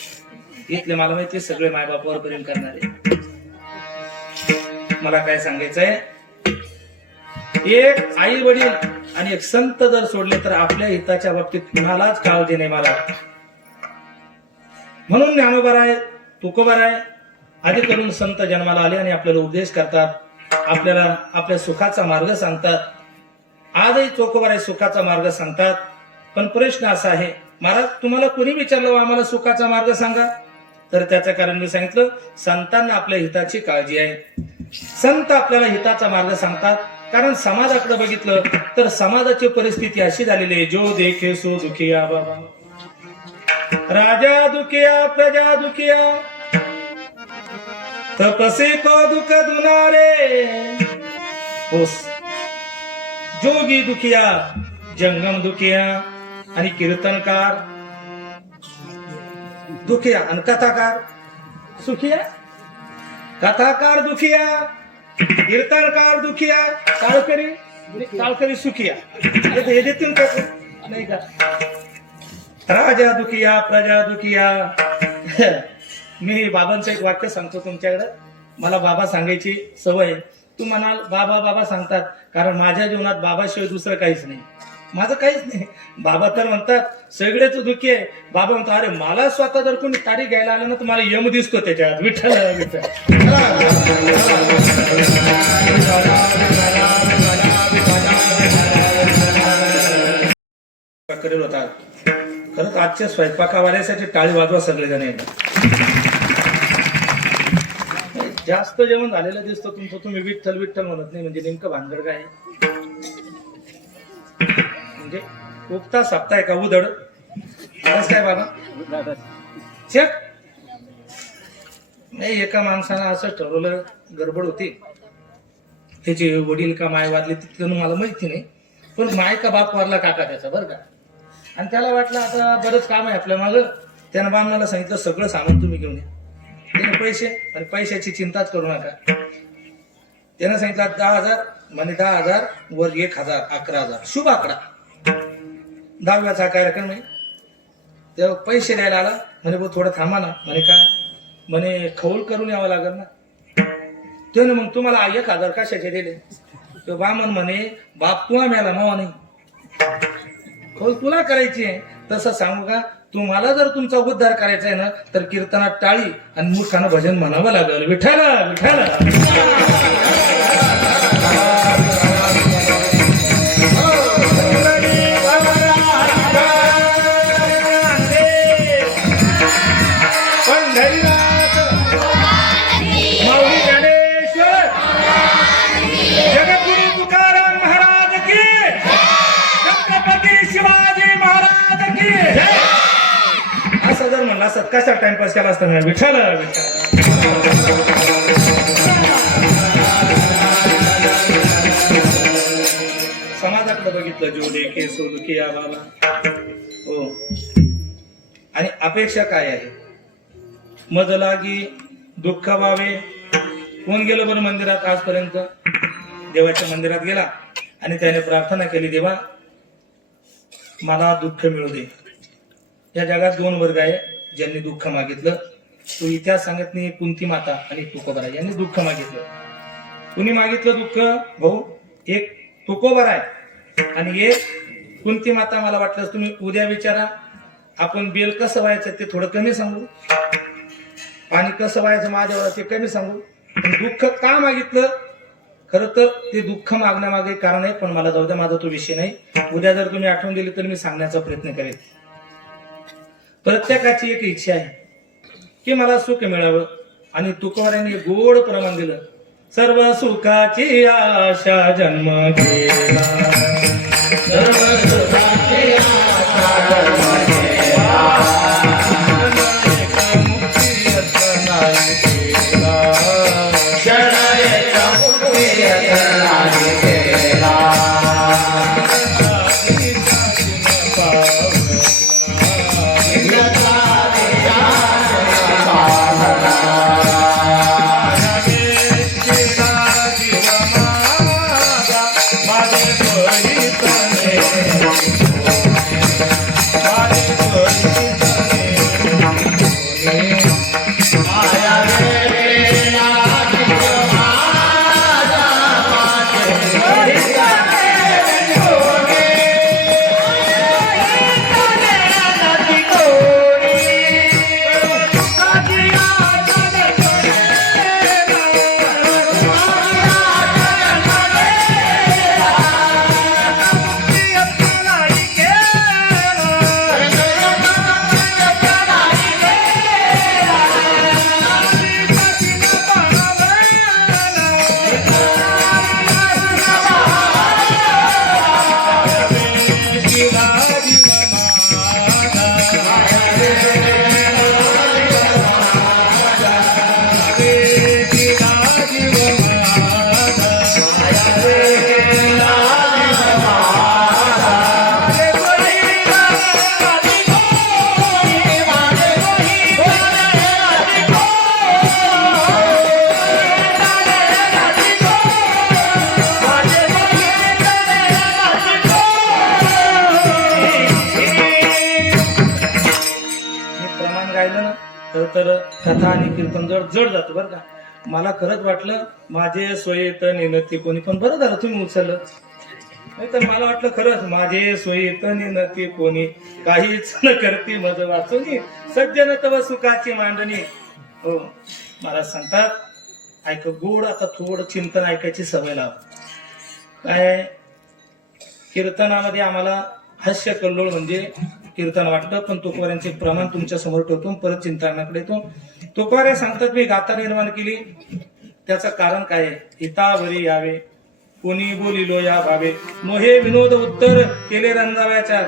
इथले मला माहिती सगळे मायबापावर प्रेम करणारे. मला काय सांगायचंय, एक आई वडील आणि एक संत जर सोडले तर आपल्या हिताच्या बाबतीत कुणालाच काळजी नाही मला. म्हणून ज्ञानोबाराय तुकोबाराय आधी करून संत जन्माला आले आणि आपल्याला उपदेश करतात, आपल्याला आपल्या सुखाचा मार्ग सांगतात. आजही तुकोबाराय सुखाचा मार्ग सांगतात. पण प्रश्न असा आहे, महाराज तुम्हाला कोणी विचारलं आम्हाला सुखाचा मार्ग सांगा? तर त्याचं कारण मी सांगितलं, संतांना आपल्या हिताची काळजी आहे. संत आपल्याला हिताचा मार्ग सांगतात, कारण समाजाकडे बघितलं तर समाजाची परिस्थिती अशी झालेली आहे, जो देखे सो दुखिया बाबा. राजा दुखिया प्रजा दुखिया, तपसे को दुख दुनारे. जोगी दुखिया, जंगम दुखिया आणि कीर्तनकार दुखिया आणि कथाकार सुखिया. कथाकार दुखिया, कीर्तनकार दुखिया, काळकरी सुखिया. हे देतील का नाही का? राजा दुखिया प्रजा दुखिया. मी बाबांचं एक वाक्य सांगतो तुमच्याकडे. मला बाबा सांगायची सवय. तू म्हणाल बाबा बाबा सांगतात, कारण माझ्या जीवनात बाबाशिवाय दुसरं काहीच नाही, माझं काहीच नाही. बाबा तर म्हणतात सगळेच दुःखी आहे. बाबा म्हणतो, अरे मला स्वतः जर कोणी तारीख घ्यायला आलं ना तर मला यम दिसतो त्याच्यात. विठ्ठल विठ्ठल करेल होता. खरंच आजच्या स्वयंपाकावाल्यासाठी टाळी वाजवा सगळेजण. जास्त जेवण झालेलं दिसतं तुमचं, तुम्ही विठ्ठल विठ्ठल म्हणत नाही, म्हणजे नेमकं भानगड काय? म्हणजे उगता सप्ताह का उधड काय बाबा? चेक नाही. एका माणसानं असं ठरवलं, गडबड होती, त्याचे वडील का माय वारली तिथलं मला माहिती नाही, पण माय का बाप वारला काका त्याचा बरं का. आणि त्याला वाटलं आता बरंच काम आहे आपल्या मागं. त्यानं बामणाला सांगितलं सगळं सामान तुम्ही घेऊन या. त्याने पैसे आणि पैशाची चिंताच करू नका. त्यानं सांगितलं 10,000, म्हणे 10,000 वर 1,000, 11,000 शुभ आकडा. 10व्याचा काय रकम नाही. तेव्हा पैसे द्यायला आला. म्हणे भाऊ थोडं थांबा ना. म्हणे काय? म्हणे खौल करून यावं लागेल ना. त्यानं मग तुम्हाला 1,000 कशाचे दिले? तो बामण म्हणे बाप तुला मिळाला मावा नाही, खौल तुला करायची आहे. तसं सांगू का, तुम्हाला जर तुमचा उद्धार करायचा आहे ना तर कीर्तनात टाळी आणि मूर्खानं भजन म्हणावं लागेल. विठ्ठल विठ्ठल. जगद्गुरु तुकाराम महाराज की कसा टाइमपास केला असता विठ्ठल समाजाकडे बघितलं जोडे के सोलके या बाबा हो. आणि अपेक्षा काय आहे? मज लागी दुःख व्हावे. कोण गेलं बरं मंदिरात आजपर्यंत? देवाच्या मंदिरात गेला आणि त्याने प्रार्थना केली, देवा मला दुःख मिळू दे. या जगात दोन वर्ग आहे ज्यांनी दुःख मागितलं. तो इतिहास सांगत नाही. कुंती माता आणि तुकोबरा यांनी दुःख मागितलं. कुणी मागितलं दुःख? भाऊ एक तुकोबरा आहे आणि एक कुंती माता. मला वाटलं तुम्ही उद्या विचारा. आपण बेल कसं व्हायचं ते थोडं कमी सांगू, पाणी कसं व्हायचं माझ्यावर ते कमी सांगू. दुःख का मागितलं? खरं तर ते दुःख मागण्यामागे कारण आहे, पण मला जाऊ द्या, माझा तो विषय नाही. उद्या जर तुम्ही आठवण दिली तर मी सांगण्याचा प्रयत्न करेन. प्रत्येकाची एक इच्छा आहे की मला सुख मिळावं आणि तुकोबारांनी गोड प्रमाण दिलं. सर्व सुखाची आशा जन्म केला, सर्व सुखाची आशा जन्म केला, तर कथा आणि कीर्तन जड जातं बरं का. मला खरंच वाटलं माझे सोयीत नेनती कोणी, पण बरं झालं तुम्ही उचललं. नाही तर मला वाटलं खरंच माझे सोयीत नेनती कोणी, काहीच न करती मज वाचुनी, सज्जन तव सुखाची मांडणी. हो मला सांगतात ऐक गोड. आता थोडं चिंतन ऐकायची सवय लाव. काय कीर्तनामध्ये आम्हाला हास्य कल्लोळ म्हणजे कीर्तन वाटतं, पण तुकोबारांचे प्रमाण तुमच्या समोर ठेवतो. परत चिंतनाकडे येतो. तुकोबारे सांगतात मी गाथा निर्माण केली, त्याचं कारण काय आहे? हितावरी यावे कोणी बोलिलो या भावे, मोहे विनोद उत्तर केले रंगाव्याच्या.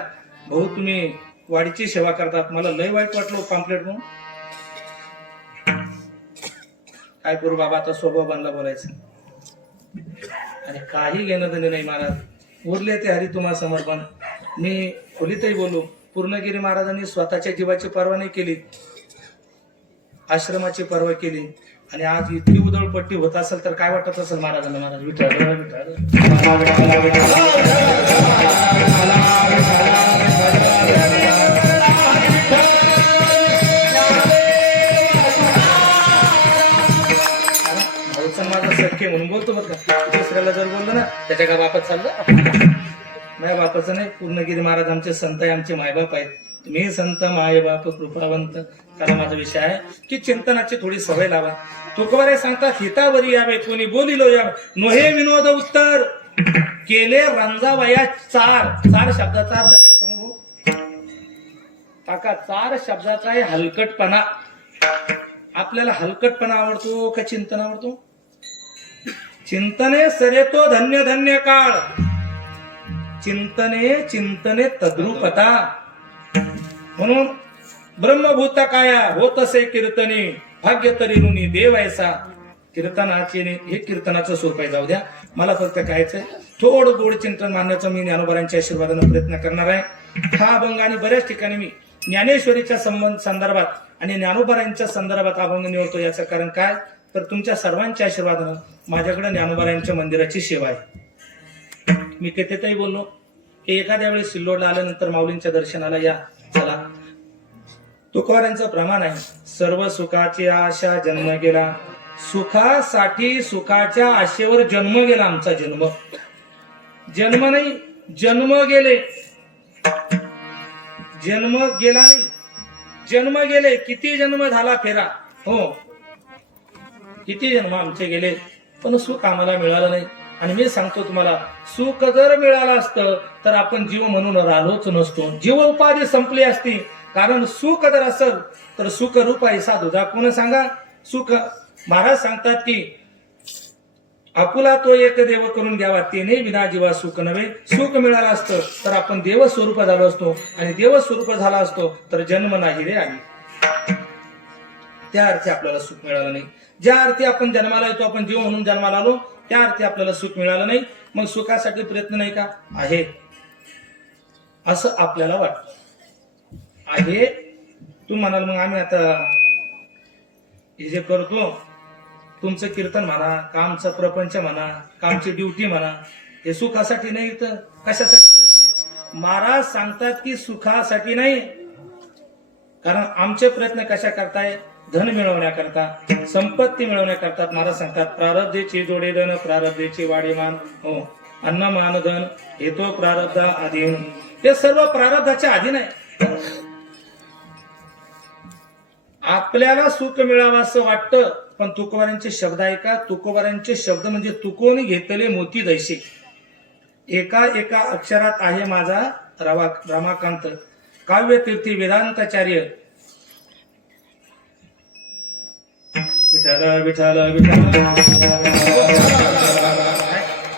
भाऊ तुम्ही वाडीची सेवा करतात, मला लय वाईट वाटलं पॅम्पलेट म्हणून. काय करू बाबा, आता स्वभाव बनला बोलायचं आणि काही घेणं देणं नाही. महाराज उरले ते हरी तुम्हाला समर्पण. मी खोलीतही बोलू, पूर्णगिरी महाराजांनी स्वतःच्या जीवाची पर्वा नाही केली, आश्रमाची पर्वा केली. आणि आज इतकी उधळपट्टी होत असेल तर काय वाटत असेल महाराजांना? महाराज भाऊचा माझा सख्य म्हणून बोलतो बरं का. दुसऱ्याला जर बोललो ना त्याच्या का बापात चाललं. माझ्या बापाचं नाही, पूर्णगिरी महाराज आमचे संत आहे, आमचे मायबाप आहेत. तुम्ही संत मायबाप कृपावंत. कारण माझा विषय आहे की चिंतनाची थोडी सवय लावा. तुकोबारे सांगतात हितावरी यावे कोणी बोलिलो यावे, नोहे विनोद उत्तर केले रंजावया चार. चार शब्दाचा अर्थ काय सांगू काका? चार शब्दाचा आहे हलकटपणा. आपल्याला हलकटपणा आवडतो का चिंतन आवडतो? चिंतने सरेतो धन्य धन्य काळ, चिंतने चिंतने तद्रुपता. म्हणून ब्रह्मभूत काया होत असे कीर्तने भाग्य तरी ऋणी देव ऐसा. कीर्तनाचे हे कीर्तनाचं स्वरूप आहे. जाऊ द्या, मला फक्त कायचं थोडं गोड चिंतन मानण्याचा मी ज्ञानोबारांच्या आशीर्वादाने प्रयत्न करणार आहे. हा अभंग आणि बऱ्याच ठिकाणी मी ज्ञानेश्वरीच्या संदर्भात आणि ज्ञानोबारांच्या संदर्भात अभंग निवडतो. याचं कारण काय, तर तुमच्या सर्वांच्या आशीर्वादानं माझ्याकडे ज्ञानोबारांच्या मंदिराची सेवा आहे. मी कितीतरी बोललो की एखाद्या वेळेस सिल्लोडला आल्यानंतर माऊलींच्या दर्शनाला या. चला, तुकोबारांचं प्रमाण आहे, सर्व सुखाची आशा जन्म गेला. सुखासाठी सुखाच्या आशेवर जन्म गेला. आमचा जन्म नाही, जन्म गेले. जन्म गेला नाही, जन्म गेले. किती जन्म झाला फेरा, हो किती जन्म आमचे गेले, पण सुख आम्हाला मिळालं नाही. आणि मी सांगतो तुम्हाला, सुख जर मिळालं असतं तर आपण जीव म्हणून राहिलोच नसतो. जीव उपाधी संपली असती. कारण सुख जर असेल तर सुख रूप आहे साधू दाखवून सांगा. सुख महाराज सांगतात की आपुला तो एक देव करून घ्यावा, तेने विना जीवा सुख नव्हे. सुख मिळालं असतं तर आपण देव स्वरूप झालो असतो, आणि देव स्वरूप झाला असतो तर जन्म नाही रे आली. त्या अर्थी आपल्याला सुख मिळालं नाही. ज्या अर्थी आपण जन्माला येतो, आपण जीव म्हणून जन्माला आलो, त्या अर्थी आपल्याला सुख मिळालं नाही. मग सुखासाठी प्रयत्न नाही का, आहे असं आपल्याला वाटतं आहे. तू म्हणाल मग आम्ही आता हे जे करतो, तुमचं कीर्तन म्हणा, कामचं प्रपंच म्हणा, कामची ड्युटी म्हणा, हे सुखासाठी नाही तर कशासाठी प्रयत्न आहे. महाराज सांगतात की सुखासाठी नाही. कारण आमचे प्रयत्न कशा करताय, धन मिळवण्याकरता, संपत्ती मिळवण्याकरता. महाराज सांगतात प्रारब्धेची जोडे धन, प्रारब्धेची वाडेमान. हो, अन्न मान धन हे तो प्रारब्ध अधीन. हे सर्व प्रारब्धाच्या अधीन आहे. आपल्याला सुख मिळावं असं वाटतं, पण तुकोबारांचे शब्द ऐका. तुकोबारांचे शब्द म्हणजे तुकोनी घेतले मोती दैसे. एका एका अक्षरात आहे माझा रमाकांत. काव्य तीर्थी वेदांताचार्य विठाल विठाल विठाल.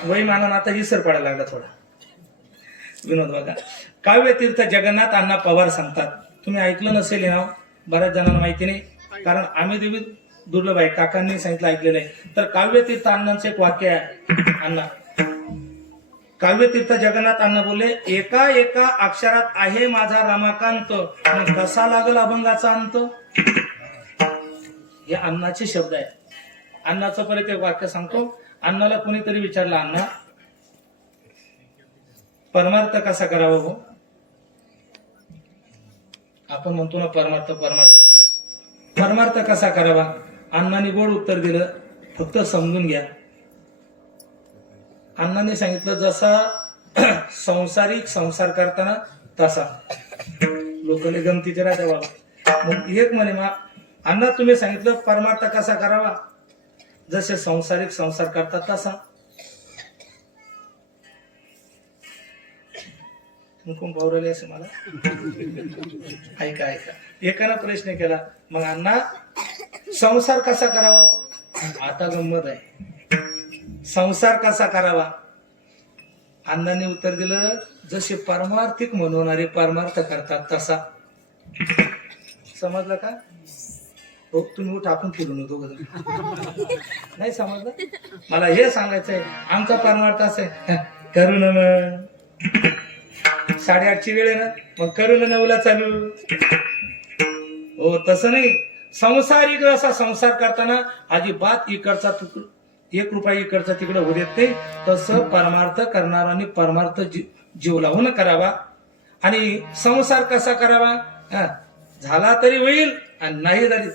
वय मानानं आता विसर पडायला लागला थोडा. विनोद बघा, काव्य तीर्थ जगन्नाथ अण्णा पवार सांगतात. तुम्ही ऐकलं नसेल हे नाव, बऱ्याच जणांना माहिती नाही. कारण आम्ही देवी दुर्लभ आहे, काकांनी सांगितलं ऐकलेलं आहे. तर काव्यतीर्थ अण्णांचं एक वाक्य आहे. अण्णा काव्यतीर्थ जगन्नाथ अण्णा बोलले, एका एका अक्षरात आहे माझा रमाकांत. मग कसा लागल अभंगाचा अंत. हे अण्णाचे शब्द आहे. अण्णाचं परत एक वाक्य सांगतो. अण्णाला कोणीतरी विचारलं, अण्णा परमार्थ कसा करावा हो. आपण म्हणतो ना परमार्थ परमार्थ परमार्थ कसा करावा. अण्णांनी गोड उत्तर दिलं, फक्त समजून घ्या. अण्णांनी सांगितलं जसा संसारिक संसार करताना तसा. लोकांनी गमतीचे राहते बाबा. मग एक म्हणे मा अण्णा तुम्ही सांगितलं परमार्थ कसा करावा, जसे संसारिक संसार करतात तसा. कोण पावरले असे मला ऐका ऐका. एकानं प्रश्न केला, मग अण्णा संसार कसा करावा. आता गंमत आहे, संसार कसा करावा. अण्णांनी उत्तर दिलं, जसे परमार्थिक म्हणवणारे परमार्थ करतात तसा. समजलं का हो. तुम्ही उठ, आपण फिरून होतो नाही समजलं. मला हे सांगायचंय, आमचा परमार्थ असं करू ना. 8:30ची वेळ आहे ना, मग करू ना 9ला चालू. हो तसं नाही. संसारिक असा संसार करताना अजिबात इकडचा 1 रुपया इकडचा तिकडे होऊ देत नाही. तसं परमार्थ करणाऱ्यांनी परमार्थ जीव लावून करावा. आणि संसार कसा करावा, झाला तरी होईल आणि नाही तरी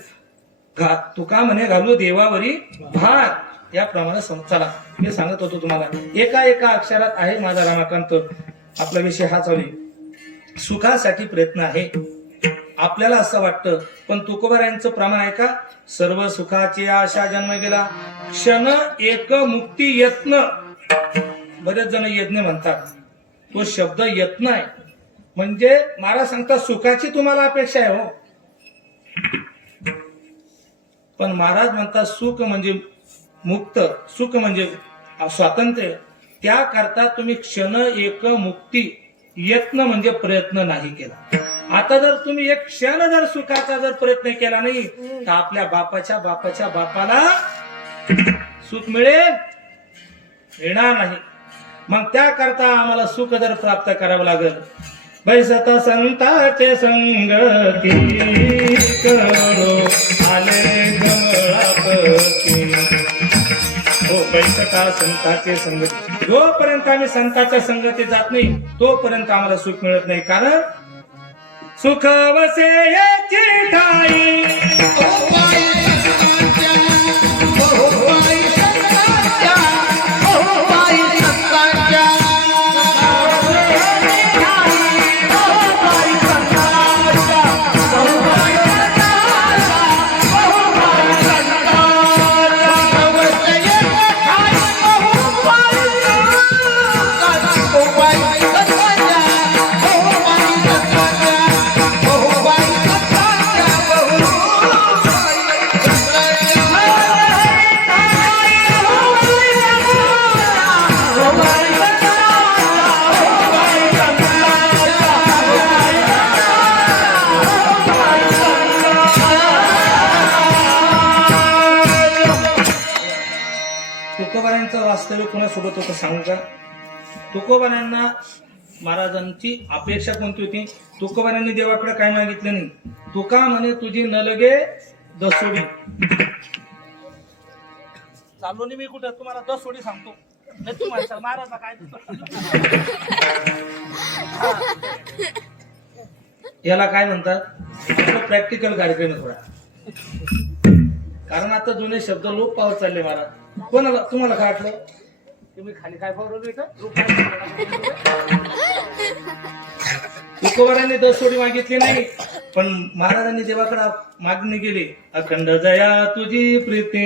तुका म्हणे घालू देवावरी भार. याप्रमाणे चला मी सांगत होतो तुम्हाला, एका एका अक्षरात आहे माझा रमाकांत. आपला विषय हा चालू आहे, सुखासाठी प्रयत्न आहे. आपल्याला असं वाटतं, पण तुकोबारायांचं प्रमाण आहे का. सर्व सुखाची आशा जन्म गेला, क्षण एक मुक्ती यत्न. बरेच जण यज्ञ म्हणतात, तो शब्द यत्न आहे. म्हणजे महाराज सांगतात सुखाची तुम्हाला अपेक्षा आहे हो, पण महाराज म्हणतात सुख म्हणजे मुक्त, सुख म्हणजे स्वातंत्र्य. त्याकरता तुम्ही क्षण एक मुक्ती यत्न म्हणजे प्रयत्न नाही केला. आता जर तुम्ही एक क्षण जर सुखाचा जर प्रयत्न केला नाही तर आपल्या बापाच्या बापाच्या बापाला सुख मिळणार नाही. मग त्याकरता आम्हाला सुख जर प्राप्त करावं लागेल. बैसत संताचे संगती करो आले गमळापती. हो बैसता संताचे संगती. जोपर्यंत आम्ही संताच्या संगतीत जात नाही तोपर्यंत आम्हाला सुख मिळत नाही. कारण सुख वसे याची ठाई तुकोबारांचं वास्तव्य कोणासोबत होतं सांगू का? तुकोबारांना महाराजांची अपेक्षा कोणती होती? तुकोबारांनी देवाकडे काय मागितलं नाही. तुका म्हणे तुझी न लगे दसोडी. चाललो नाही मी कुठं, तुम्हाला दसोडी सांगतो. नाही तुम्हाला महाराज काय याला काय म्हणतात? प्रॅक्टिकल कार्यक्रम आहे थोडा. कारण आता जुने शब्द लोप पावत चालले महाराज. कोणाला तुम्हाला काय वाटलं तुम्ही खाली काय पावलं का? तुकोबारांनी दसोडी मागितली नाही पण महाराजांनी देवाकडे मागणी केली. अखंड जया तुझी प्रीती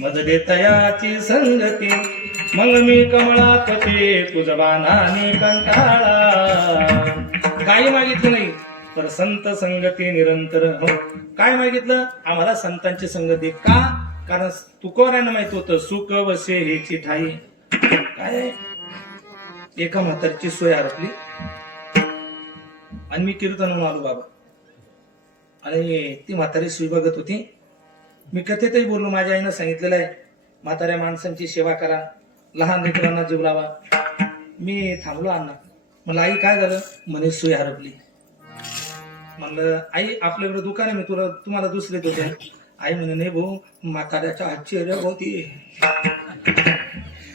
मज देतयाची संगती मग मी कमळापती तुझ बाणाने कंटाळा. काही मागितलं नाही तर संत संगती निरंतर. हो काय मागितलं? आम्हाला संतांची संगती. का? कारण तुकोबारांना माहित होतं सुख वसे हेची ठाई. काय एका म्हातारीची सोय हरपली आणि मी कीर्तन आलो बाबा आणि ती म्हातारी सोय बघत होती. मी कथेतही बोललो, माझ्या आईनं सांगितलेलं आहे म्हाताऱ्या माणसांची सेवा करा, लहान लेकरांना जीव लावा. मी थांबलो अण्णा. मला आई काय झालं? म्हणे सोय हरपली. म्हणलं आई आपल्याकडे दुकान आहे, मी तुम्हाला दुसरे होते. आई म्हणे नाही भाऊ म्हाताऱ्याच्या हातची रे होती.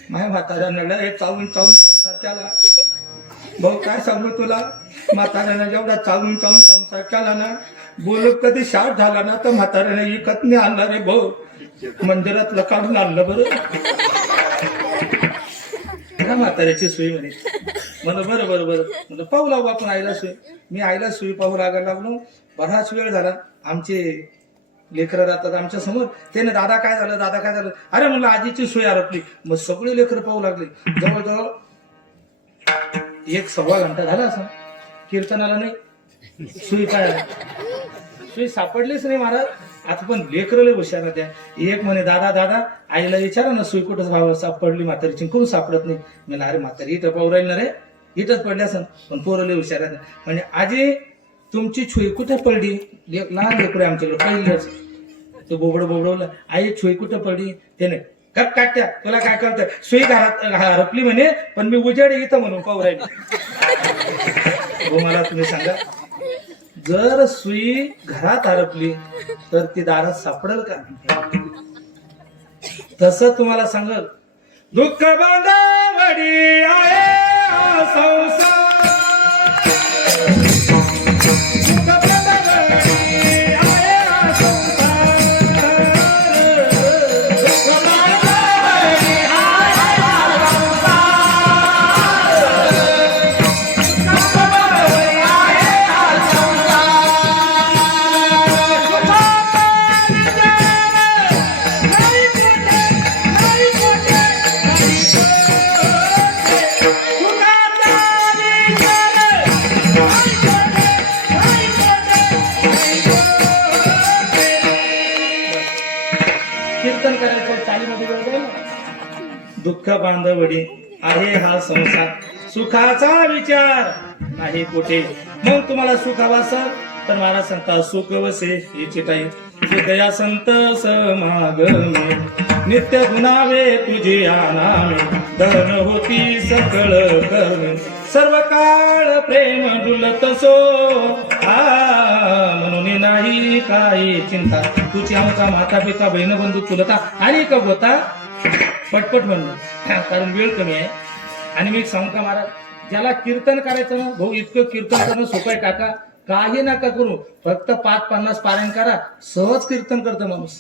माझ्या म्हाताऱ्यानं चालून चालून संसार केला भाऊ. काय सांगू तुला, म्हाताऱ्यानं जेवढा चालून चालून संसार केला ना, बोलत कधी शाट झाला ना तर म्हाताऱ्याने विकत नाही आणला रे भाऊ, मंदिरातलं काढून आणलं. बरं म्हाताऱ्याची सोय म्हणे. म्हणलं बरं बरं बरं. म्हणलं पाहू लागू आपण आईला सोय. मी आईला सोयी पाहू लागायला लागलो. बराच वेळ झाला. आमचे लेकरं राहतात आमच्या समोर. त्याने दादा काय झालं दादा काय झालं. अरे म्हणलं आजीची सोय हरपली. मग सगळे लेकरं पाहू लागले. जवळजवळ 1-1.25 घंटा झाला असं कीर्तनाला नाही. सुई काय सुई सापडलीच नाही महाराज. आता पण लेकरं लय हुशार त्या. एक म्हणे दादा दादा आईला विचारा ना सुई कुठं सापडली म्हातारीची, कोण सापडत नाही. म्हणजे अरे म्हातारी इथं पाहू राहील ना रे, इथंच पडली असं. पण पोरं लय हुशार आहे. म्हणजे आजी तुमची छुई कुठे पडली? लहान लेकरं आमच्याकडे पहिलंच तो बोबड बोबडवलं. आई छुई कुठं पडली? त्याने कप काट्या तुला काय कळतं, सुई घरात हरपली म्हणे पण मी उजेड इथं म्हणून पाहू राहिली. हो मला तुम्ही सांगा, जर सुई घरात हरपली तर ती दारात सापडेल का? तसं तुम्हाला सांगल दुःख बांधावडी आहे हा संसार. कीर्तन करायचं चालीमध्ये वेळ जाईल. दुःख बांधवडी आहे हा संसार, सुखाचा विचार नाही कुठे. मग तुम्हाला सुख हवं असेल तर महाराज सांगता सुख वसे ही चिटाई सुखया संत समागमे नित्य गुणावे तुझे आनामे धन होती सकळ कर्मे सर्व काळ प्रेम डुलत सो म्हणून नाही काही चिंता तुझी आमचा माता पिता बहीण बंधू चुलता आणि का होता पटपट म्हणून कारण वेळ कमी आहे. आणि मी सांगू का महाराज ज्याला कीर्तन करायचं ना भाऊ इतकं कीर्तन करणं सोपं आहे काका. काही नका करू फक्त 5-50 पारायण करा सहज कीर्तन करतं माणूस.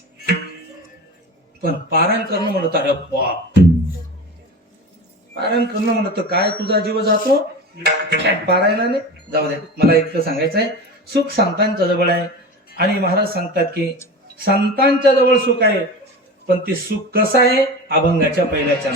पण पारायण करणं म्हणत अरे बाप पारायण करणं म्हणत काय तुझा जीव जातो पारायणाने. जाऊ दे मला इतकं सांगायचं आहे सुख संतांच्या जवळ आहे. आणि महाराज सांगतात की संतांच्या जवळ सुख आहे पण ते सुख कसं आहे अभंगाच्या पहिल्याच्या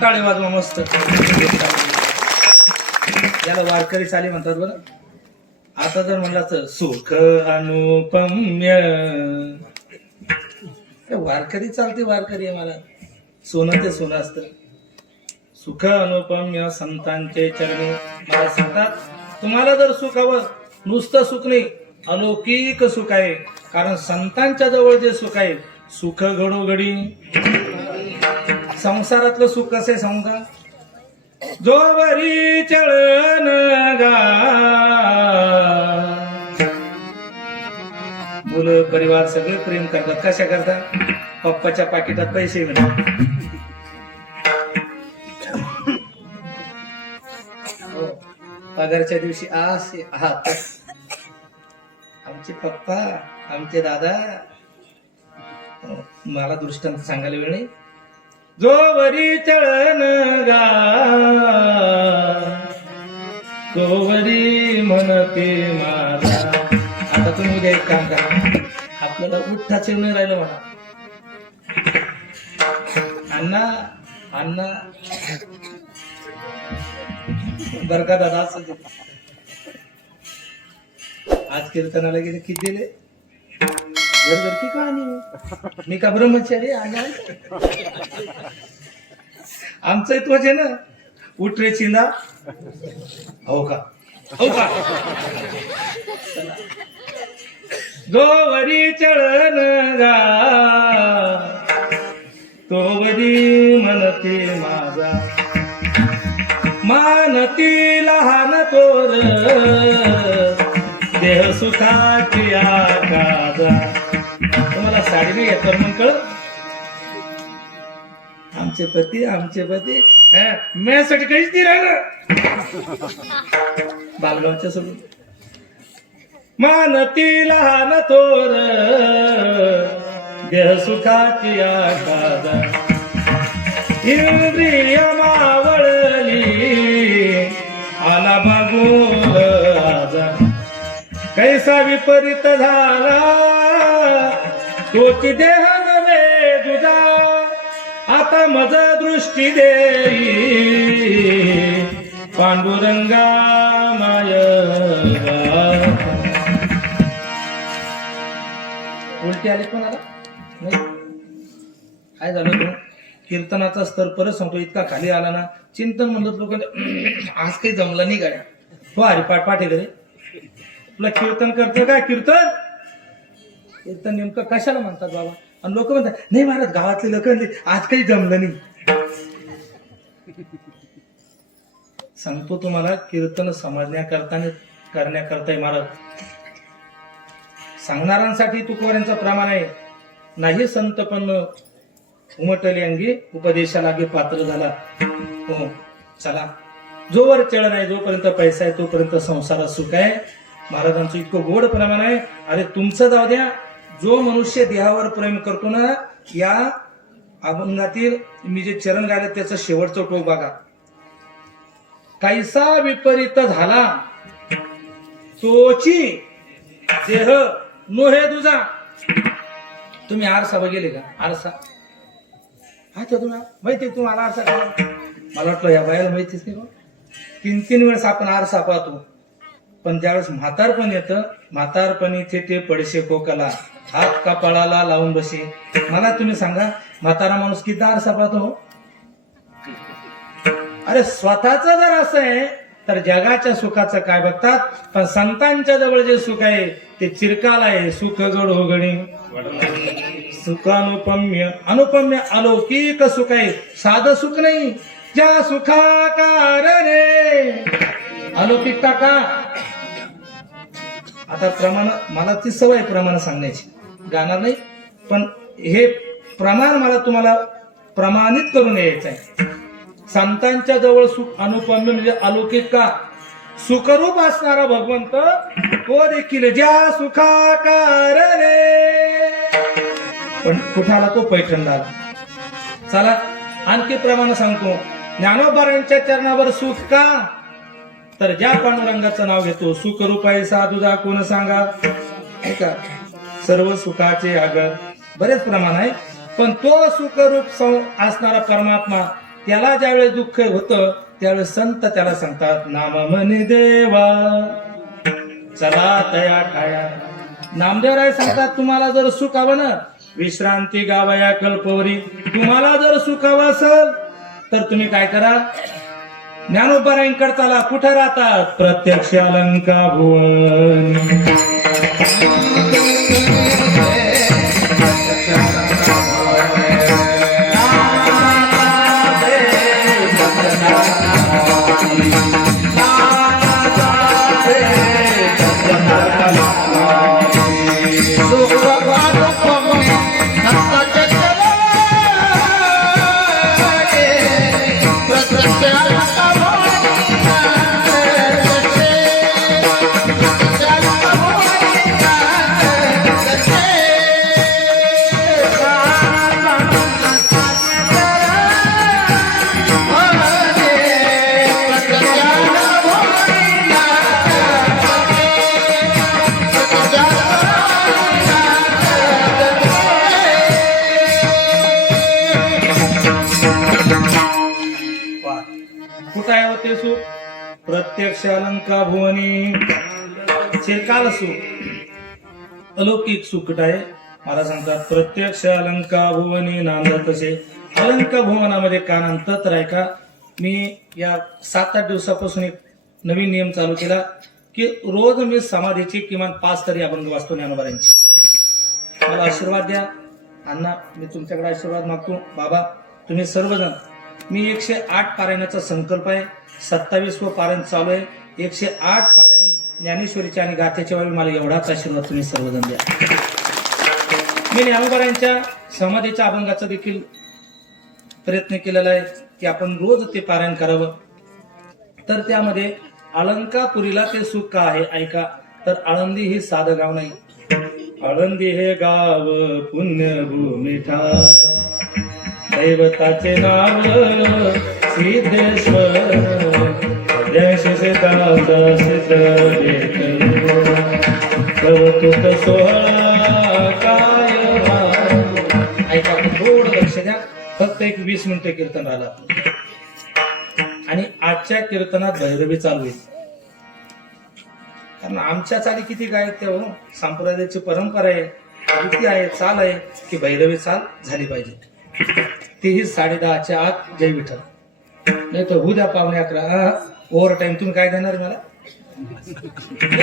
टाळे वाजवा मस्त. याला वारकरी चाली म्हणतात बरं. आता जर म्हणला तर सुख अनुपम्य वारकरी चालते वारकरी आहे मला सोनं ते सोनं असतं. सुख अनुपम्य संतांचे चरणी मला सांगतात तुम्हाला जर सुख हवं नुसतं सुख नाही अलौकिक सुख आहे. कारण संतांच्या जवळ जे सुख आहे सुख घडोघडी. संसारातलं सुख कसं आहे सांगू का जोवरी चळन गा मुलं परिवार सगळे प्रेम करतात. कशा करतात पप्पाच्या पाकिटात पैसे मिळतात. पगारच्या दिवशी असे आहात आमचे पप्पा आमचे दादा. मला दृष्टांत सांगायला वेळ नाही. जोवरी चळन गा तोवरी म्हणते माझा. आता तुम्ही उद्या एक काम करा आपल्याला उठ्ठाचे नाही राहिलं म्हणा अण्णा अण्णा बर का दादा. आज कीर्तनाला गेले किती दिले घरघरची कहाणी. मी का ब्रह्मचारी आमचं तोच आहे ना उठ रे चिंदा. हो का हो का जोवरी चळन गा तोवरी म्हणते माझा. मानती लहान थोर देह सुखाची आकाजा. तुम्हाला साडी नाही येत तर मग कळ. आमचे पती माझ्यासाठी काहीच नाही राहिलं बालगावच्या सोडून. मानती लहान थोर देह सुखाची आकाजा. इंद्रिय मावळली आला मागून आजा. कैसा विपरीत झाला तोची देह नव्हे तुझा. आता मज दृष्टी देई पांडुरंगा माय. उलटी आली कोणाला नाही. काय झालं तू कीर्तनाचा स्तर परत सांगतो इतका खाली आला ना. चिंतन म्हणत लोक आज काही जमलं नाही गाड्या. हो हरिपाठ पाठ आहे रे तुला. कीर्तन करतो काय कीर्तन. कीर्तन नेमकं कशाला म्हणतात बाबा. आणि लोक म्हणतात नाही महाराज गावातले लोक आज काही जमलं नाही. सांगतो तुम्हाला कीर्तन समजण्याकरता करण्याकरता महाराज. सांगणाऱ्यांसाठी तुकोऱ्यांचं प्रमाण आहे. नाही संत पण उमटली अंगी उपदेशा लागे पात्र झाला. हो चला जोवर चळ नाही जोपर्यंत पैसा आहे तोपर्यंत संसारात सुख आहे. महाराजांचं इतकं गोड प्रमाण आहे. अरे तुमचं जाऊ द्या. जो मनुष्य देहावर प्रेम करतो ना या अभंगातील मी जे चरण गायले त्याचं शेवटचं टोक बघा. कैसा विपरीत झाला तोची देह नोहे तुझा. तुम्ही आरसा बघेले का. आरसा हा तुम्हाला माहिती तुम्हाला आरसा का. मला वाटलं या बायाला माहितीच नाही. 3-3 वेळेस आपण आरसा पाहतो. पण ज्यावेळेस म्हातारपण येतं म्हातारपणी ते पडशे कोकला हात कपाळाला लावून बसे. मला तुम्ही सांगा म्हातारा माणूस किती आरसा पाहतो. अरे स्वतःच जर असं आहे तर जगाच्या सुखाचं काय बघतात. पण संतांच्या जवळ जे सुख आहे ते चिरकाल आहे. सुख जोड होगणी सुख अनुपम्य अलौकिक सुख आहे. साधं सुख नाही. ज्या सुखा कारणे अलौकिकता का. आता प्रमाण मला ती सवय प्रमाण सांगण्याची गाणार नाही. पण हे प्रमाण मला तुम्हाला प्रमाणित करून यायचं आहे. संतांच्या जवळ सुख अनुपम्य म्हणजे अलौकिक का सुखरूप असणारा भगवंत तो देखील ज्या सुखा कारणे. पण कुठे आला तो पैठणला. चला आणखी प्रमाण सांगतो. ज्ञानोबारांच्या चरणावर सुख का तर ज्या पांडुरंगाचं नाव घेतो सुखरूप आहे साधुजा कोण सांगा. ऐका सर्व सुखाचे आगर बरेच प्रमाण आहे. पण तो सुखरूप असणारा परमात्मा त्याला ज्यावेळेस दुःख होतं त्यावेळेस संत त्याला सांगतात नाम म्हणे देवा चला तया ठाया. नामदेवराय सांगतात तुम्हाला जर सुख हवं ना विश्रांती गावया कल्पवरी. तुम्हाला जर सुख हवं असेल तर तुम्ही काय करा. ज्ञानोबारांकडे चला. कुठे राहतात प्रत्यक्ष अलंका भुवन. प्रत्यक्ष अलंका भुवनी. चिरकाल सुख अलौकिक सुख आहे. मला सांगतात प्रत्यक्ष अलंका भुवनी नांदत असे. अलंका भुवनामध्ये कानांतत आहे का. मी या 7-8 दिवसापासून एक नवीन नियम चालू केला की रोज मी समाधीची किमान 5 तरी अभंग वाचतो ज्ञानोबारांची. मला आशीर्वाद द्या. अण्णा मी तुमच्याकडे आशीर्वाद मागतो. बाबा तुम्ही सर्वजण मी 108 पारायणाचा संकल्प आहे. 27व पारायण चालू आहे. 108 पारायण ज्ञानेश्वरीचे आणि गाथेच्या वेळी मला एवढाच आशीर्वाद तुम्ही सर्वजण द्या. मी ज्ञानोबारायांच्या समाधीच्या अभंगाचा देखील प्रयत्न केलेला आहे की आपण रोज ते पारायण करावं. तर त्यामध्ये अलंकापुरीला ते सुख का आहे ऐका. तर आळंदी ही साधं गाव नाही. आळंदी हे गाव पुण्यभूमी दैवताचे नाव सिद्धेश्वर. कौतुक सोहळा काय ऐका. थोडं लक्ष द्या. फक्त एक 20 मिनिटं कीर्तन राहिलं आणि आजच्या कीर्तनात भैरवी चालू आहे. कारण आमच्या चाली किती काय ते हो, संप्रदायाची परंपरा आहे, रीती आहे, चाल आहे की भैरवी चाल झाली पाहिजे. तेही 10:30च्या आत जय विठ्ठल. नाही तर उद्या 11:15 ओव्हर टाइम तुम्ही काय देणार मला?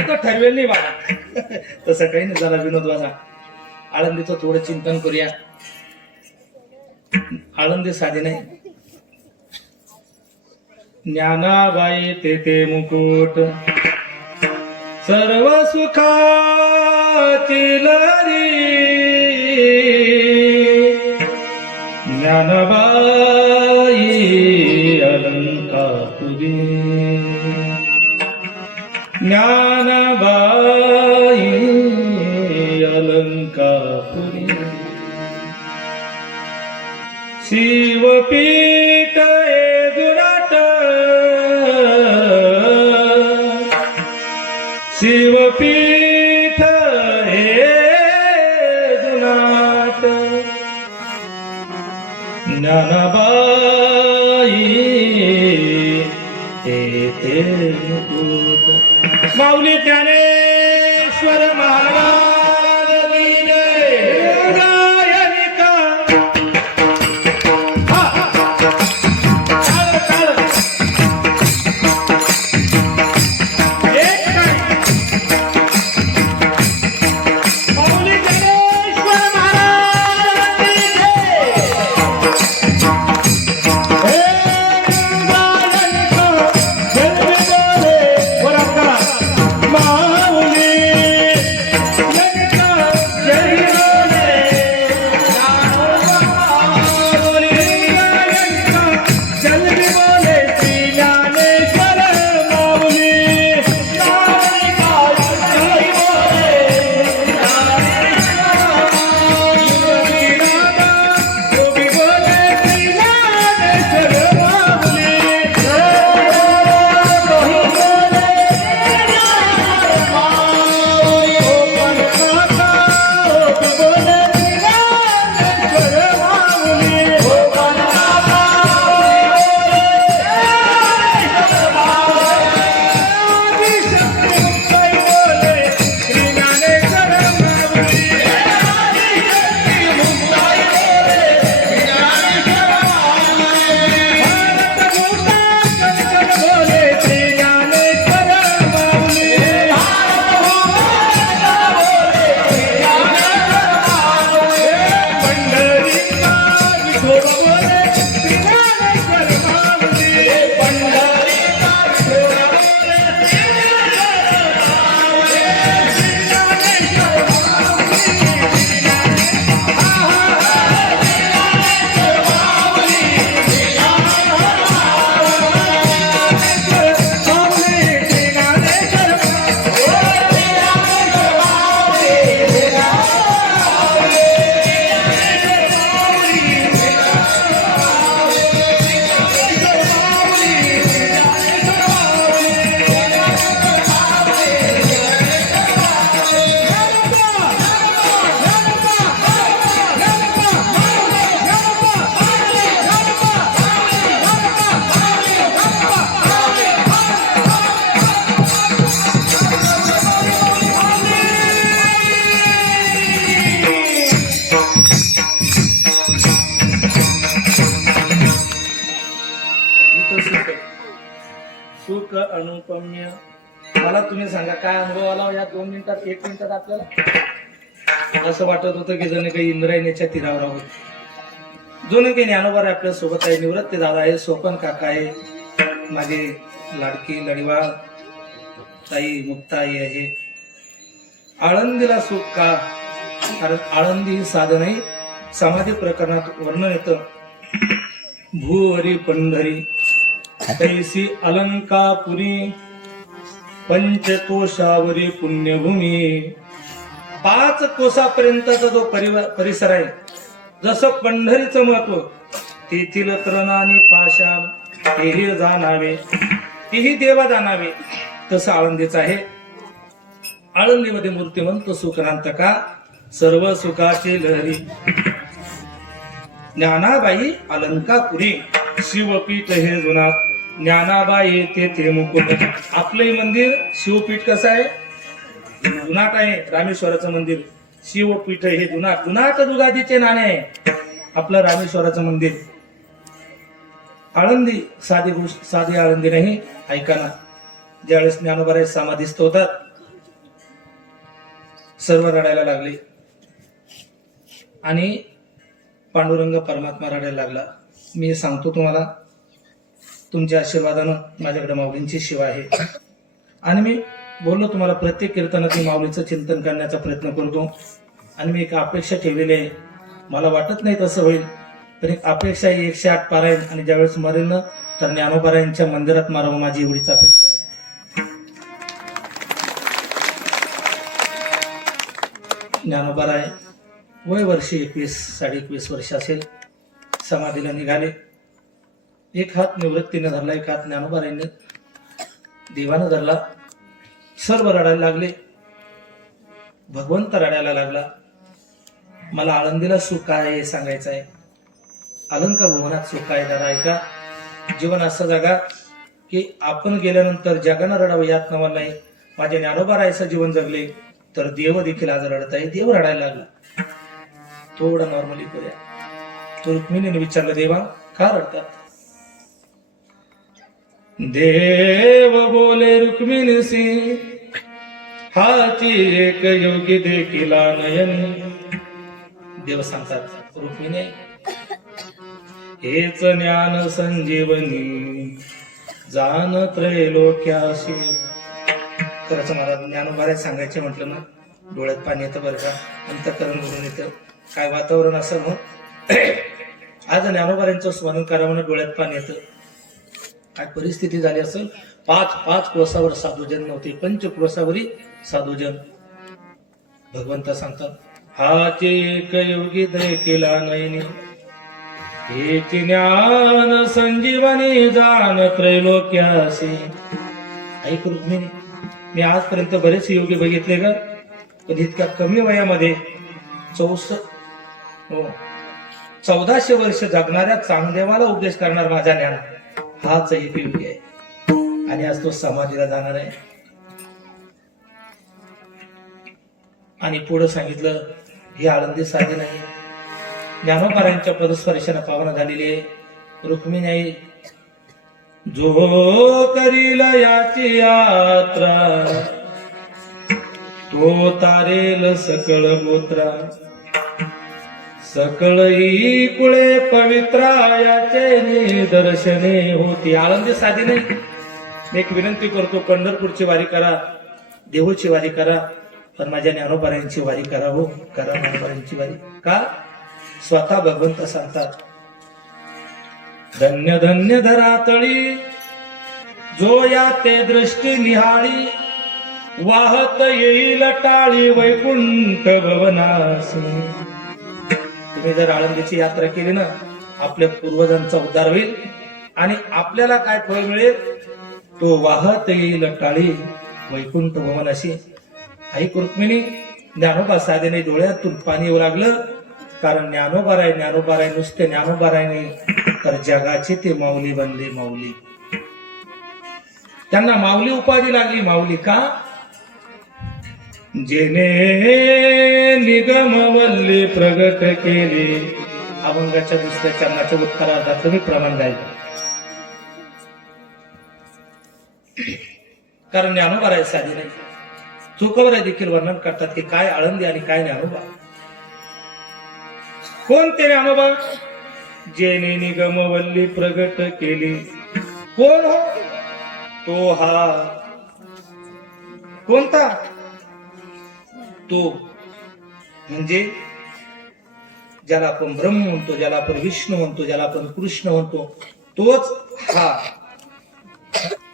तो ठरवेल नाही बाबा. तसं काही नाही. जरा विनोद वाजा. आळंदीचं थोडं चिंतन करूया. आळंदी साधी नाही. ज्ञानाबाई तेथे मुकुट सर्व सुखाची लहरी. ज्ञानाबाई अलंकापुरी. ज्ञानाबाई अलंकापुरी. शिवपीठ दुराट. शिवपीठ हे जुनाट. ज्ञानाबाई ते मुकुट. माऊली ज्ञानेश्वर महाराज की जय. गायनिका सुख अनुपम्य. मला तुम्ही सांगा काय अनुभव आला या 2 मिनिटात 1 मिनिटात आपल्याला? असं वाटत होतं की जण काही इंद्रायणीच्या तीरावर आहोत. दोन्ही काही ज्ञानोबा आपल्या सोबत आहे. निवृत्ती दादा आहे, सोपन काका आहे, माझी लाडकी लढीवाळ ताई मुक्ताई आहे. आळंदीला सुख का? कारण आळंदी ही साधन आहे. समाधी प्रकरणात वर्णन येतं, भूवरी पंढरी तैसी अलंकापुरी पंचकोशावरी पुण्यभूमी. 5 कोसापर्यंतचा जो परिसर आहे, जसं पंढरीचं महत्व, तेथील तृणानी पाषाण तेही जाणावे, तेही देवा जाणावे, तसं आळंदीचं आहे. आळंदीमध्ये मूर्तिमंत सुखनांत का सर्व सुखाची लहरी. ज्ञानाबाई अलंकापुरी शिवपीठ हे जुना. ज्ञानाबाई तेथे मुकुट. आपलंही मंदिर शिवपीठ कसं आहे? जुनाट आहे. रामेश्वराचं मंदिर शिवपीठ हे जुनाट. जुनाट जुगादीचे नाणे आहे आपलं रामेश्वराचं मंदिर. आळंदी साधी आळंदी नाही. ऐका ना, ज्यावेळेस ज्ञानोबा समाधीस्थ होतात, सर्व रडायला लागले आणि पांडुरंग परमात्मा रडायला लागला. मी सांगतो तुम्हाला, तुमच्या आशीर्वादानं माझ्याकडे माऊलींची सेवा आहे. आणि मी बोललो तुम्हाला, प्रत्येक कीर्तनात मी माऊलीचं चिंतन करण्याचा प्रयत्न करतो. आणि मी एक अपेक्षा ठेवलेली आहे. मला वाटत नाही तसं होईल, पण एक अपेक्षा आहे 108 पारायण. आणि ज्यावेळेस मरेल ना, तर ज्ञानोबारायांच्या मंदिरात मारावं, माझी एवढीच अपेक्षा आहे. ज्ञानोबाराय वय वर्षी 21, 21.5 वर्ष असेल, समाधीला निघाले. एक हात निवृत्तीने धरला, एक हात ज्ञानोबारायांनी देवानं धरला. सर्व रडायला लागले, भगवंत रडायला लागला. मला आळंदीला सुख काय हे सांगायचं आहे. अलंकार भुवनात सुख काय दादा ऐका. जीवन असं जगा की आपण गेल्यानंतर जगानं रडावं यात नवल नाही. माझ्या ज्ञानोबारायचं जीवन जगले तर देव देखील आज रडत आहे. देव रडायला लागला. थोडं नॉर्मली करूया. तो रुक्मिणीने विचारलं, देवा का रडतात? देव बोले रुक्मिणीसी, हाची एक योगी देखिला नयनी. देव सांगतात, रुक्मिणी हेच ज्ञान संजीवनी जाण त्रैलोक्याशी. खरंच मला ज्ञानोबा सांगायचे म्हटलं ना, डोळ्यात पाणी येतं बरं का, अंतःकरण भरून येतं. काय वातावरण असं मग आज ज्ञानोबारांचं स्मरण करावं, डोळ्यात पाणी येतं. काय परिस्थिती झाली असेल. 5 कोसावर साधूजन नव्हते, 5 कोसावरी साधूजन. भगवंत सांगतात, हाचे एक योगी केला नयनी, हेची ज्ञान संजीवनी जाण त्रैलोक्यासी. ऐक रुक्मिणी, मी आजपर्यंत बरेच योगी बघितले ग, पण इतक्या कमी वयामध्ये 1400 वर्ष जगणाऱ्या चांगदेवाला उपदेश करणार माझा ज्ञान हाच एक योगी आहे. आणि आज तो समाधीला जाणार आहे. आणि पुढे सांगितलं, ही आळंदी साधी नाही. ज्ञानोबारांच्या पदस्पर्शाने पावन झालेली आहे. रुक्मिणी आई, जो करील याची यात्रा तो तारेल सकळ गोत्रा, सकळ कुळे पवित्रा याचे निदर्शने होती. आळंदी साधी नाही. मी एक विनंती करतो, पंढरपूरची वारी करा, देहूची वारी करा, पण माझ्या ज्ञानोबारांची वारी करा. हो करा ज्ञानोबारांची वारी. का? स्वतः भगवंत सांगतात, धन्य धन्य धरातळी जो या ते दृष्टी निहाळी, वाहत येईल टाळी वैकुंठ भवनास. तुम्ही जर आळंदीची यात्रा केली ना, आपल्या पूर्वजांचा उद्धार होईल आणि आपल्याला काय फळ मिळेल, तो वाहत येईल टाळी वैकुंठ भवनाशी. ऐक रुक्मिणी, ज्ञानोबा साधेने डोळ्यातून पाणी येऊ लागलं. कारण ज्ञानोबाराय नुसते ज्ञानोबाराय नाही, तर जगाची ते माऊली बनले. माऊली, त्यांना माऊली उपाधी लागली. माऊली का? जेने निगम वल्ली प्रगट केली. अभंगाच्या दुसऱ्या चरणाच्या उत्तरार्धात मी प्रमाण गायलं. कारण ज्ञानोबाराय साधी नाही. तुकोबराय देखील वर्णन करतात की काय आळंदी आणि काय ज्ञानोबा. कोण ते ज्ञानोबा? जेने निगमवल्ली प्रगट केली. कोण हो तो? हा कोणता तो? म्हणजे ज्याला आपण ब्रह्म म्हणतो, ज्याला आपण विष्णू म्हणतो, ज्याला आपण कृष्ण म्हणतो, तोच हा.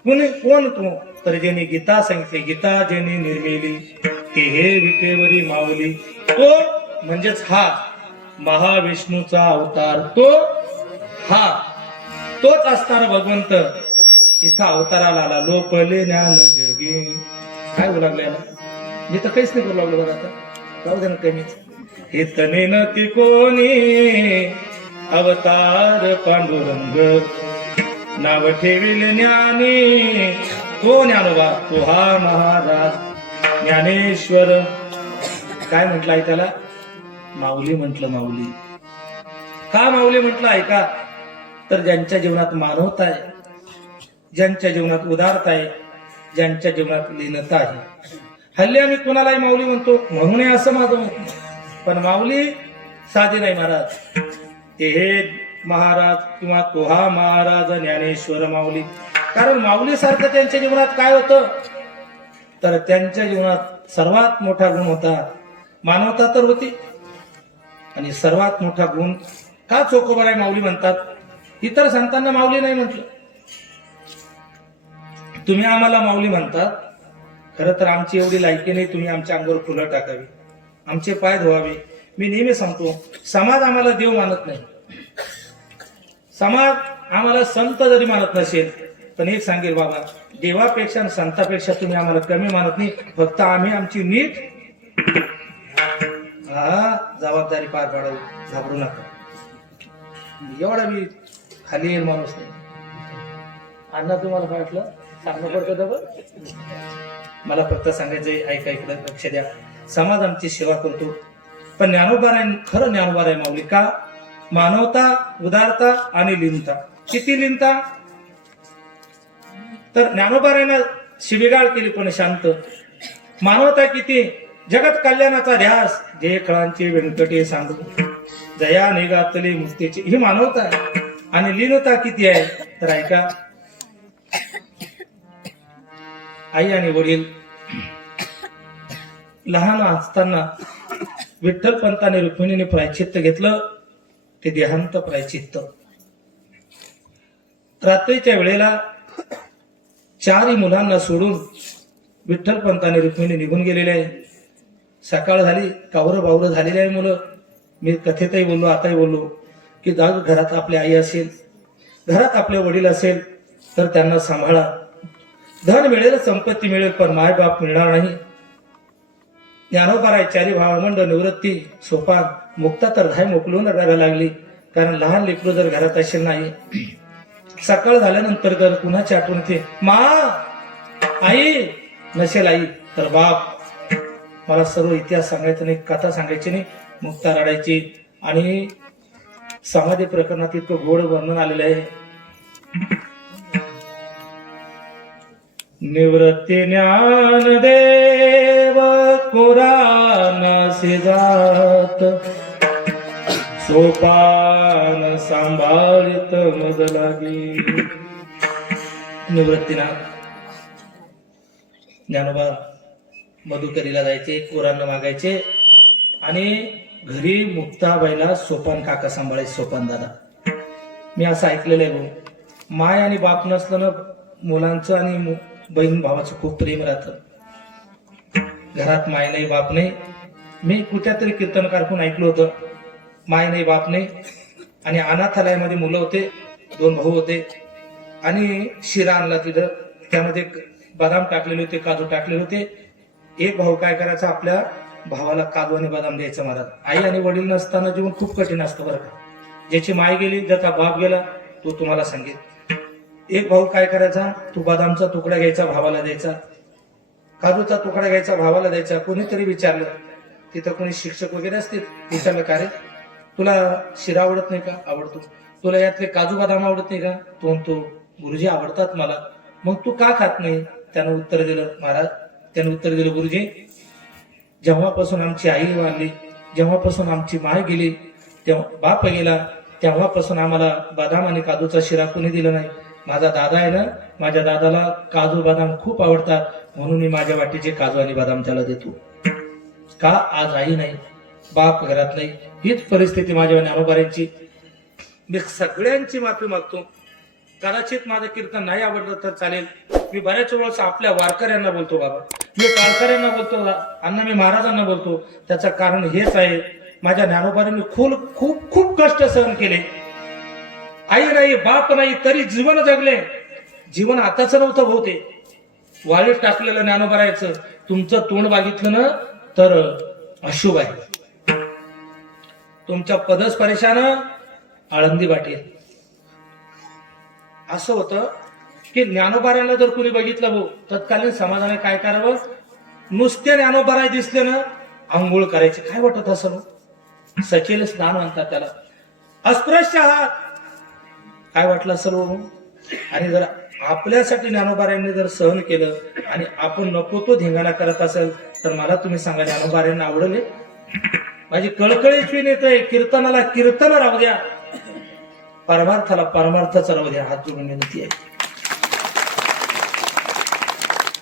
कोण तो? तर ज्याने गीता सांगितली, गीता ज्याने निर्मिली ते हे विटेवरी माऊली. तो म्हणजेच हा महाविष्णूचा अवतार, तो हा, तोच असणार भगवंत. इथं अवताराला आला. लोपले ज्ञान जगी. काय बोलू लागले याला? मी तर काहीच नाही बोलू लागलो बरं. आता जाऊ दे ना कमीच. हे तने न ती कोणी अवतार पांडुरंग, नाव ठेविल ज्ञानी तो ज्ञानोबा, तो हा महाराज ज्ञानेश्वर. काय म्हटलंय त्याला? माऊली म्हटलं. माऊली का माऊली म्हटलं आहे का? तर ज्यांच्या जीवनात मानवता आहे, ज्यांच्या जीवनात उदारता आहे, ज्यांच्या जीवनात लीनता आहे. हल्ली आम्ही कोणालाही माऊली म्हणतो, म्हणून हे असं माझं मत. पण माऊली साधी नाही महाराज. ते हे महाराज किंवा तो हा महाराज ज्ञानेश्वर माऊली. कारण माऊली सारखं त्यांच्या जीवनात काय होतं? तर त्यांच्या जीवनात सर्वात मोठा गुण होता मानवता तर होती. आणि सर्वात मोठा गुण का चोखोबाराय माऊली म्हणतात? इतर संतांना माऊली नाही म्हटलं. तुम्ही आम्हाला माऊली म्हणतात, खरं तर आमची एवढी लायकी नाही तुम्ही आमच्या अंगावर फुलं टाकावी, आमचे पाय धुवावे. मी नेहमी सांगतो, समाज आम्हाला देव मानत नाही. समाज आम्हाला संत जरी मानत नसेल, पण एक सांगेल बाबा, देवापेक्षा आणि संतापेक्षा तुम्ही आम्हाला कमी मानत नाही. फक्त आम्ही आमची नीट जबाबदारी पार पाडावी. घाबरू नका. एवढा मी खाली येईल माणूस नाही. अण्णा तुम्हाला काय वाटलं? सांगणं पडतं तर मला फक्त सांगायचंय, ऐका इकडे लक्ष द्या. समाज आमची सेवा करतो, पण ज्ञानोबाराय खरं ज्ञानोबाराय माऊली का? मानवता, उदारता आणि लीनता. किती लीनता? तर ज्ञानोबारायनं शिबिगाळ केली पण शांत. मानवता किती? जगत कल्याणाचा ध्यास, जे खळांची व्यंकटे सांगू, जया निघातली मुक्तीची, ही मानवता आहे. आणि लीनता किती आहे? तर ऐका. आई आणि वडील लहान असताना विठ्ठल पंताने रुक्मिणीने प्रायचित्त घेतलं, ते देहांत प्रायचित्त. रात्रीच्या वेळेला चारही मुलांना सोडून विठ्ठल पंताने रुक्मिणी निघून गेलेले आहे. सकाळ झाली, कावरं बावरं झालेली आहे मुलं. मी कथेतही बोललो, आताही बोललो की घरात आपली आई असेल, घरात आपले वडील असेल तर त्यांना सांभाळा. धन मिळेल, संपत्ती मिळेल, पण मायबाप मिळणार नाही. ज्ञानोबाराय चारी भावमंड निवृत्ती सोपान मुक्ता तर धाय मोकलून रडायला लागली. कारण लहान लेकरू जर घरात असेल नाही, सकाळ झाल्यानंतर जर कुणाची आठवण येते, मा आई नसेल आई, तर बाप. मला सर्व इतिहास सांगायचा नाही, कथा सांगायची नाही, मुक्ता रडायची. आणि समाधी प्रकरणात इतकं गोड वर्णन आलेलं आहे. निवृत्ती ज्ञान देव कुरानासी जात, सोपान सांभाळित मज लागी. निवृत्तीनाथ ज्ञानोबा मधुकरीला जायचे, कोरांना मागायचे आणि घरी मुक्ताबाईला सोपान काका सांभाळायचे. सोपान दादा. मी असं ऐकलेलं आहे भाऊ, माय आणि बाप नसलं ना मुलांचं आणि बहीण भावाचं खूप प्रेम राहतं. घरात माय नाही बाप नाही. मी कुठल्या तरी कीर्तनकार कोण ऐकलं होतं, माय नाही बाप नाही आणि अनाथालयामध्ये मुलं होते, 2 भाऊ होते आणि शिरा आणला तिथं, त्यामध्ये बदाम टाकलेले होते, काजू टाकलेले होते. एक भाऊ काय करायचा, आपल्या भावाला काजू आणि बदाम द्यायचा महाराज. आई आणि वडील नसताना जीवन खूप कठीण असतं बरं का. ज्याची माय गेली, ज्याचा बाप गेला, तो तुम्हाला सांगेल. एक भाऊ काय करायचा, तो बदामचा तुकडा घ्यायचा भावाला द्यायचा, काजूचा तुकडा घ्यायचा भावाला द्यायचा. कोणीतरी विचारलं, तिथं कोणी शिक्षक वगैरे असतील, विचारलं का रे तुला शिरा आवडत नाही का? आवडतो. तुला यातले काजू बदाम आवडत नाही का? तो म्हणतो गुरुजी आवडतात मला. मग तू का खात नाही? त्यानं उत्तर दिलं महाराज, त्यानं उत्तर दिलं गुरुजी, जेव्हापासून आमची आई वारली, जेव्हापासून आमची माय गेली, तेव्हा बाप गेला, तेव्हापासून आम्हाला बदाम आणि काजूचा शिरा कोणी दिला नाही. माझा दादा आहे ना, माझ्या दादाला काजू बदाम खूप आवडतात, म्हणून मी माझ्या वाटीचे काजू आणि बदाम त्याला देतो. का? आज आई नाही, बाप घरात नाही, हीच परिस्थिती माझ्या ज्ञानोबाऱ्यांची. मी सगळ्यांची माफी मागतो. कदाचित माझं कीर्तन नाही आवडलं तर चालेल. मी बऱ्याच वेळेस आपल्या वारकऱ्यांना बोलतो, बाबा मी टाळकऱ्यांना बोलतो, अण्णा मी महाराजांना बोलतो. त्याचं कारण हेच आहे, माझ्या ज्ञानोबाऱ्यांनी खूप खूप खूप कष्ट सहन केले. आई नाही, बाप नाही, तरी जीवन जगले. जीवन आताच नव्हतं भाऊ, वाळीत टाकलेलं ज्ञानोबाऱ्याचं. तुमचं तोंड बघितलं ना तर अशुभ आहे. तुमच्या पदस परेशान आळंदी वाटेल. असं होतं की ज्ञानोबाऱ्यांना जर कुणी बघितलं भाऊ, तत्कालीन समाजाने काय करावं? नुसते ज्ञानोबाराय दिसले ना, आंघोळ करायचे. काय वाटत असं? सचेल स्नान म्हणतात त्याला. अस्पृश्य आहात काय वाटलं असेल? आणि जर आपल्यासाठी ज्ञानोबाऱ्यांनी जर सहन केलं आणि आपण नको तो धिंगाणा करत असेल तर मला तुम्ही सांगा, ज्ञानोबाऱ्यांना आवडले? माझी कळकळीच विनंती, कीर्तनाला कीर्तन राहू द्या, परमार्थाला परमार्थच राहू द्या. हात जोडून विनंती आहे.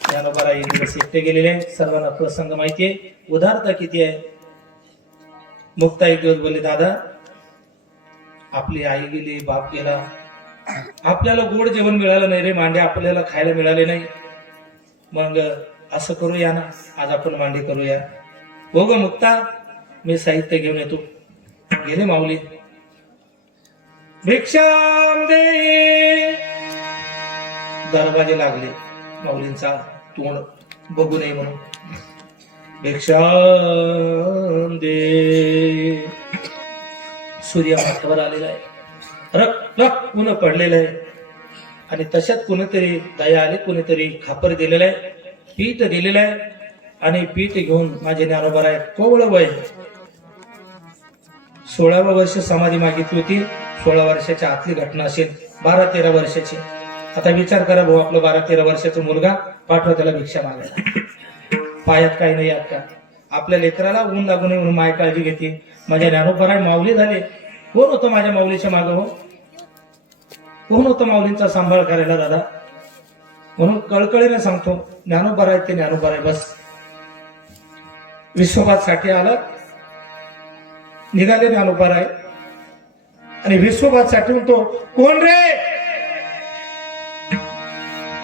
ज्ञानोबाराय दिवस एकटे गेलेले आहे. सर्वांना प्रसंग माहिती आहे. उदारता किती आहे. मुक्ता एक दिवस बोलले, दादा आपली आई गेली, बाप गेला, आपल्याला गोड जेवण मिळालं नाही रे, मांडे आपल्याला खायला मिळाले नाही. मग असं करूया ना, आज आपण मांडे करूया. हो ग मुक्ता, मी साहित्य घेऊन येतो. गेले माऊली. भिक्षाम दे. दरवाजे लागले. माऊलींचा तोंड बघू नये म्हणून. भिक्षाम दे. सूर्य माथ्यावर आलेला आहे. रक रक ऊन पडलेलं आहे. आणि तशात कुणीतरी दया आली, कुणीतरी खापर दिलेलं आहे, पीठ दिलेलं आहे. आणि पीठ घेऊन माझे ज्ञानोबाराय कोवळ वय 16वं वर्ष समाधी मागितली होती. 16 वर्षाच्या आतली घटना असेल, 12-13 वर्षाची. आता विचार करा भाऊ, आपलं 12-13 वर्षाचा मुलगा पाठवा त्याला भिक्षा मागायला. पायात काही नाही आत का? आपल्या लेकराला ऊन लागू नये म्हणून माय काळजी घेते. माझ्या ज्ञानोबाराय माऊली झाले. कोण होतं माझ्या माऊलीच्या मागं? हो, कोण होतं माऊलींचा सांभाळ करायला दादा? म्हणून कळकळीने सांगतो, ज्ञानोबाराय ते ज्ञानोबाराय बस. विश्वपात साठी आला, निघाले ज्ञानोबाराय. आणि विश्वपात साठी म्हणतो, कोण रे?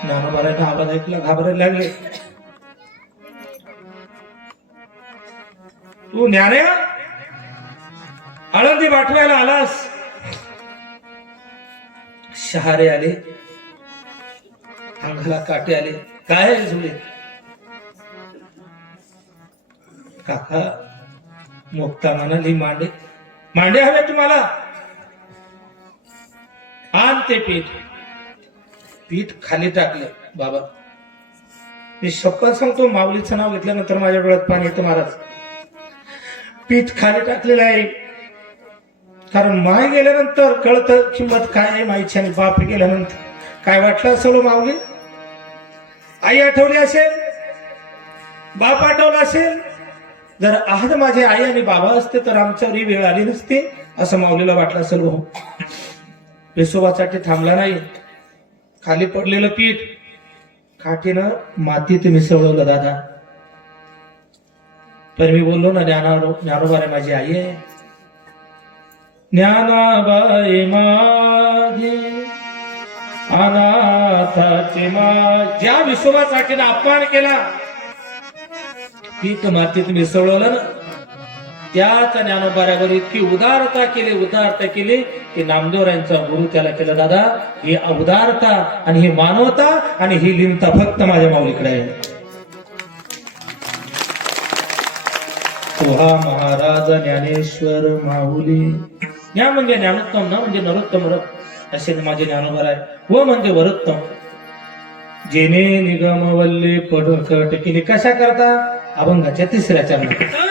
ज्ञानोबारायचा आवाज ऐकला, घाबरायला लागले. तू ज्ञान्या आळंदी वाटवायला आलास? शहारे आले, अंगाला काटे आले. काय जुळे? काका मुक्ता म्हणाली, मांडे मांडे हवे तुम्हाला? आण ते पीठ. पीठ खाली टाकलं. बाबा मी शपथ सांगतो, माऊलीचं नाव घेतल्यानंतर माझ्या डोळ्यात पाणी येतं महाराज. पीठ खाली टाकलेलं आहे. कारण माय गेल्यानंतर कळतं किंमत काय आहे माईची, आणि बाप गेल्यानंतर काय वाटलं असेल माऊली? आई आठवली असेल, बाप आठवला असेल. जर आज माझे आई आणि बाबा असते तर आमच्यावर ही वेळ आली नसती, असं माऊलीला वाटलं असेल. भाऊ विसोबासाठी थांबला नाही. खाली पडलेलं पीठ काठीनं मातीत मिसळवलं दादा. पण मी बोललो ना, ज्ञानोबाराय माझी आई आहे. ज्ञानाबाई माझी अनाथाची मा. ज्या विश्वभासाठी अपमान केला, पीठ मातीत मिसळवलं ना, त्याच ज्ञानोबाऱ्यावर इतकी उदारता केली की नामदेवरायांचा गुरु त्याला केलं, दादा ही उदारता आणि ही मानवता आणि ही लिनता फक्त माझ्या माऊलीकडे आहे. तुहा महाराज ज्ञानेश्वर माऊली. ज्ञा म्हणजे ज्ञानोत्तम, ना म्हणजे नरोत्तम रथ, असे माझे ज्ञानोबाराय. व म्हणजे वरोत्तम. जेने निगम वल्ले पट केले. कशा करता? अभंगाच्या 3ऱ्या चरणात.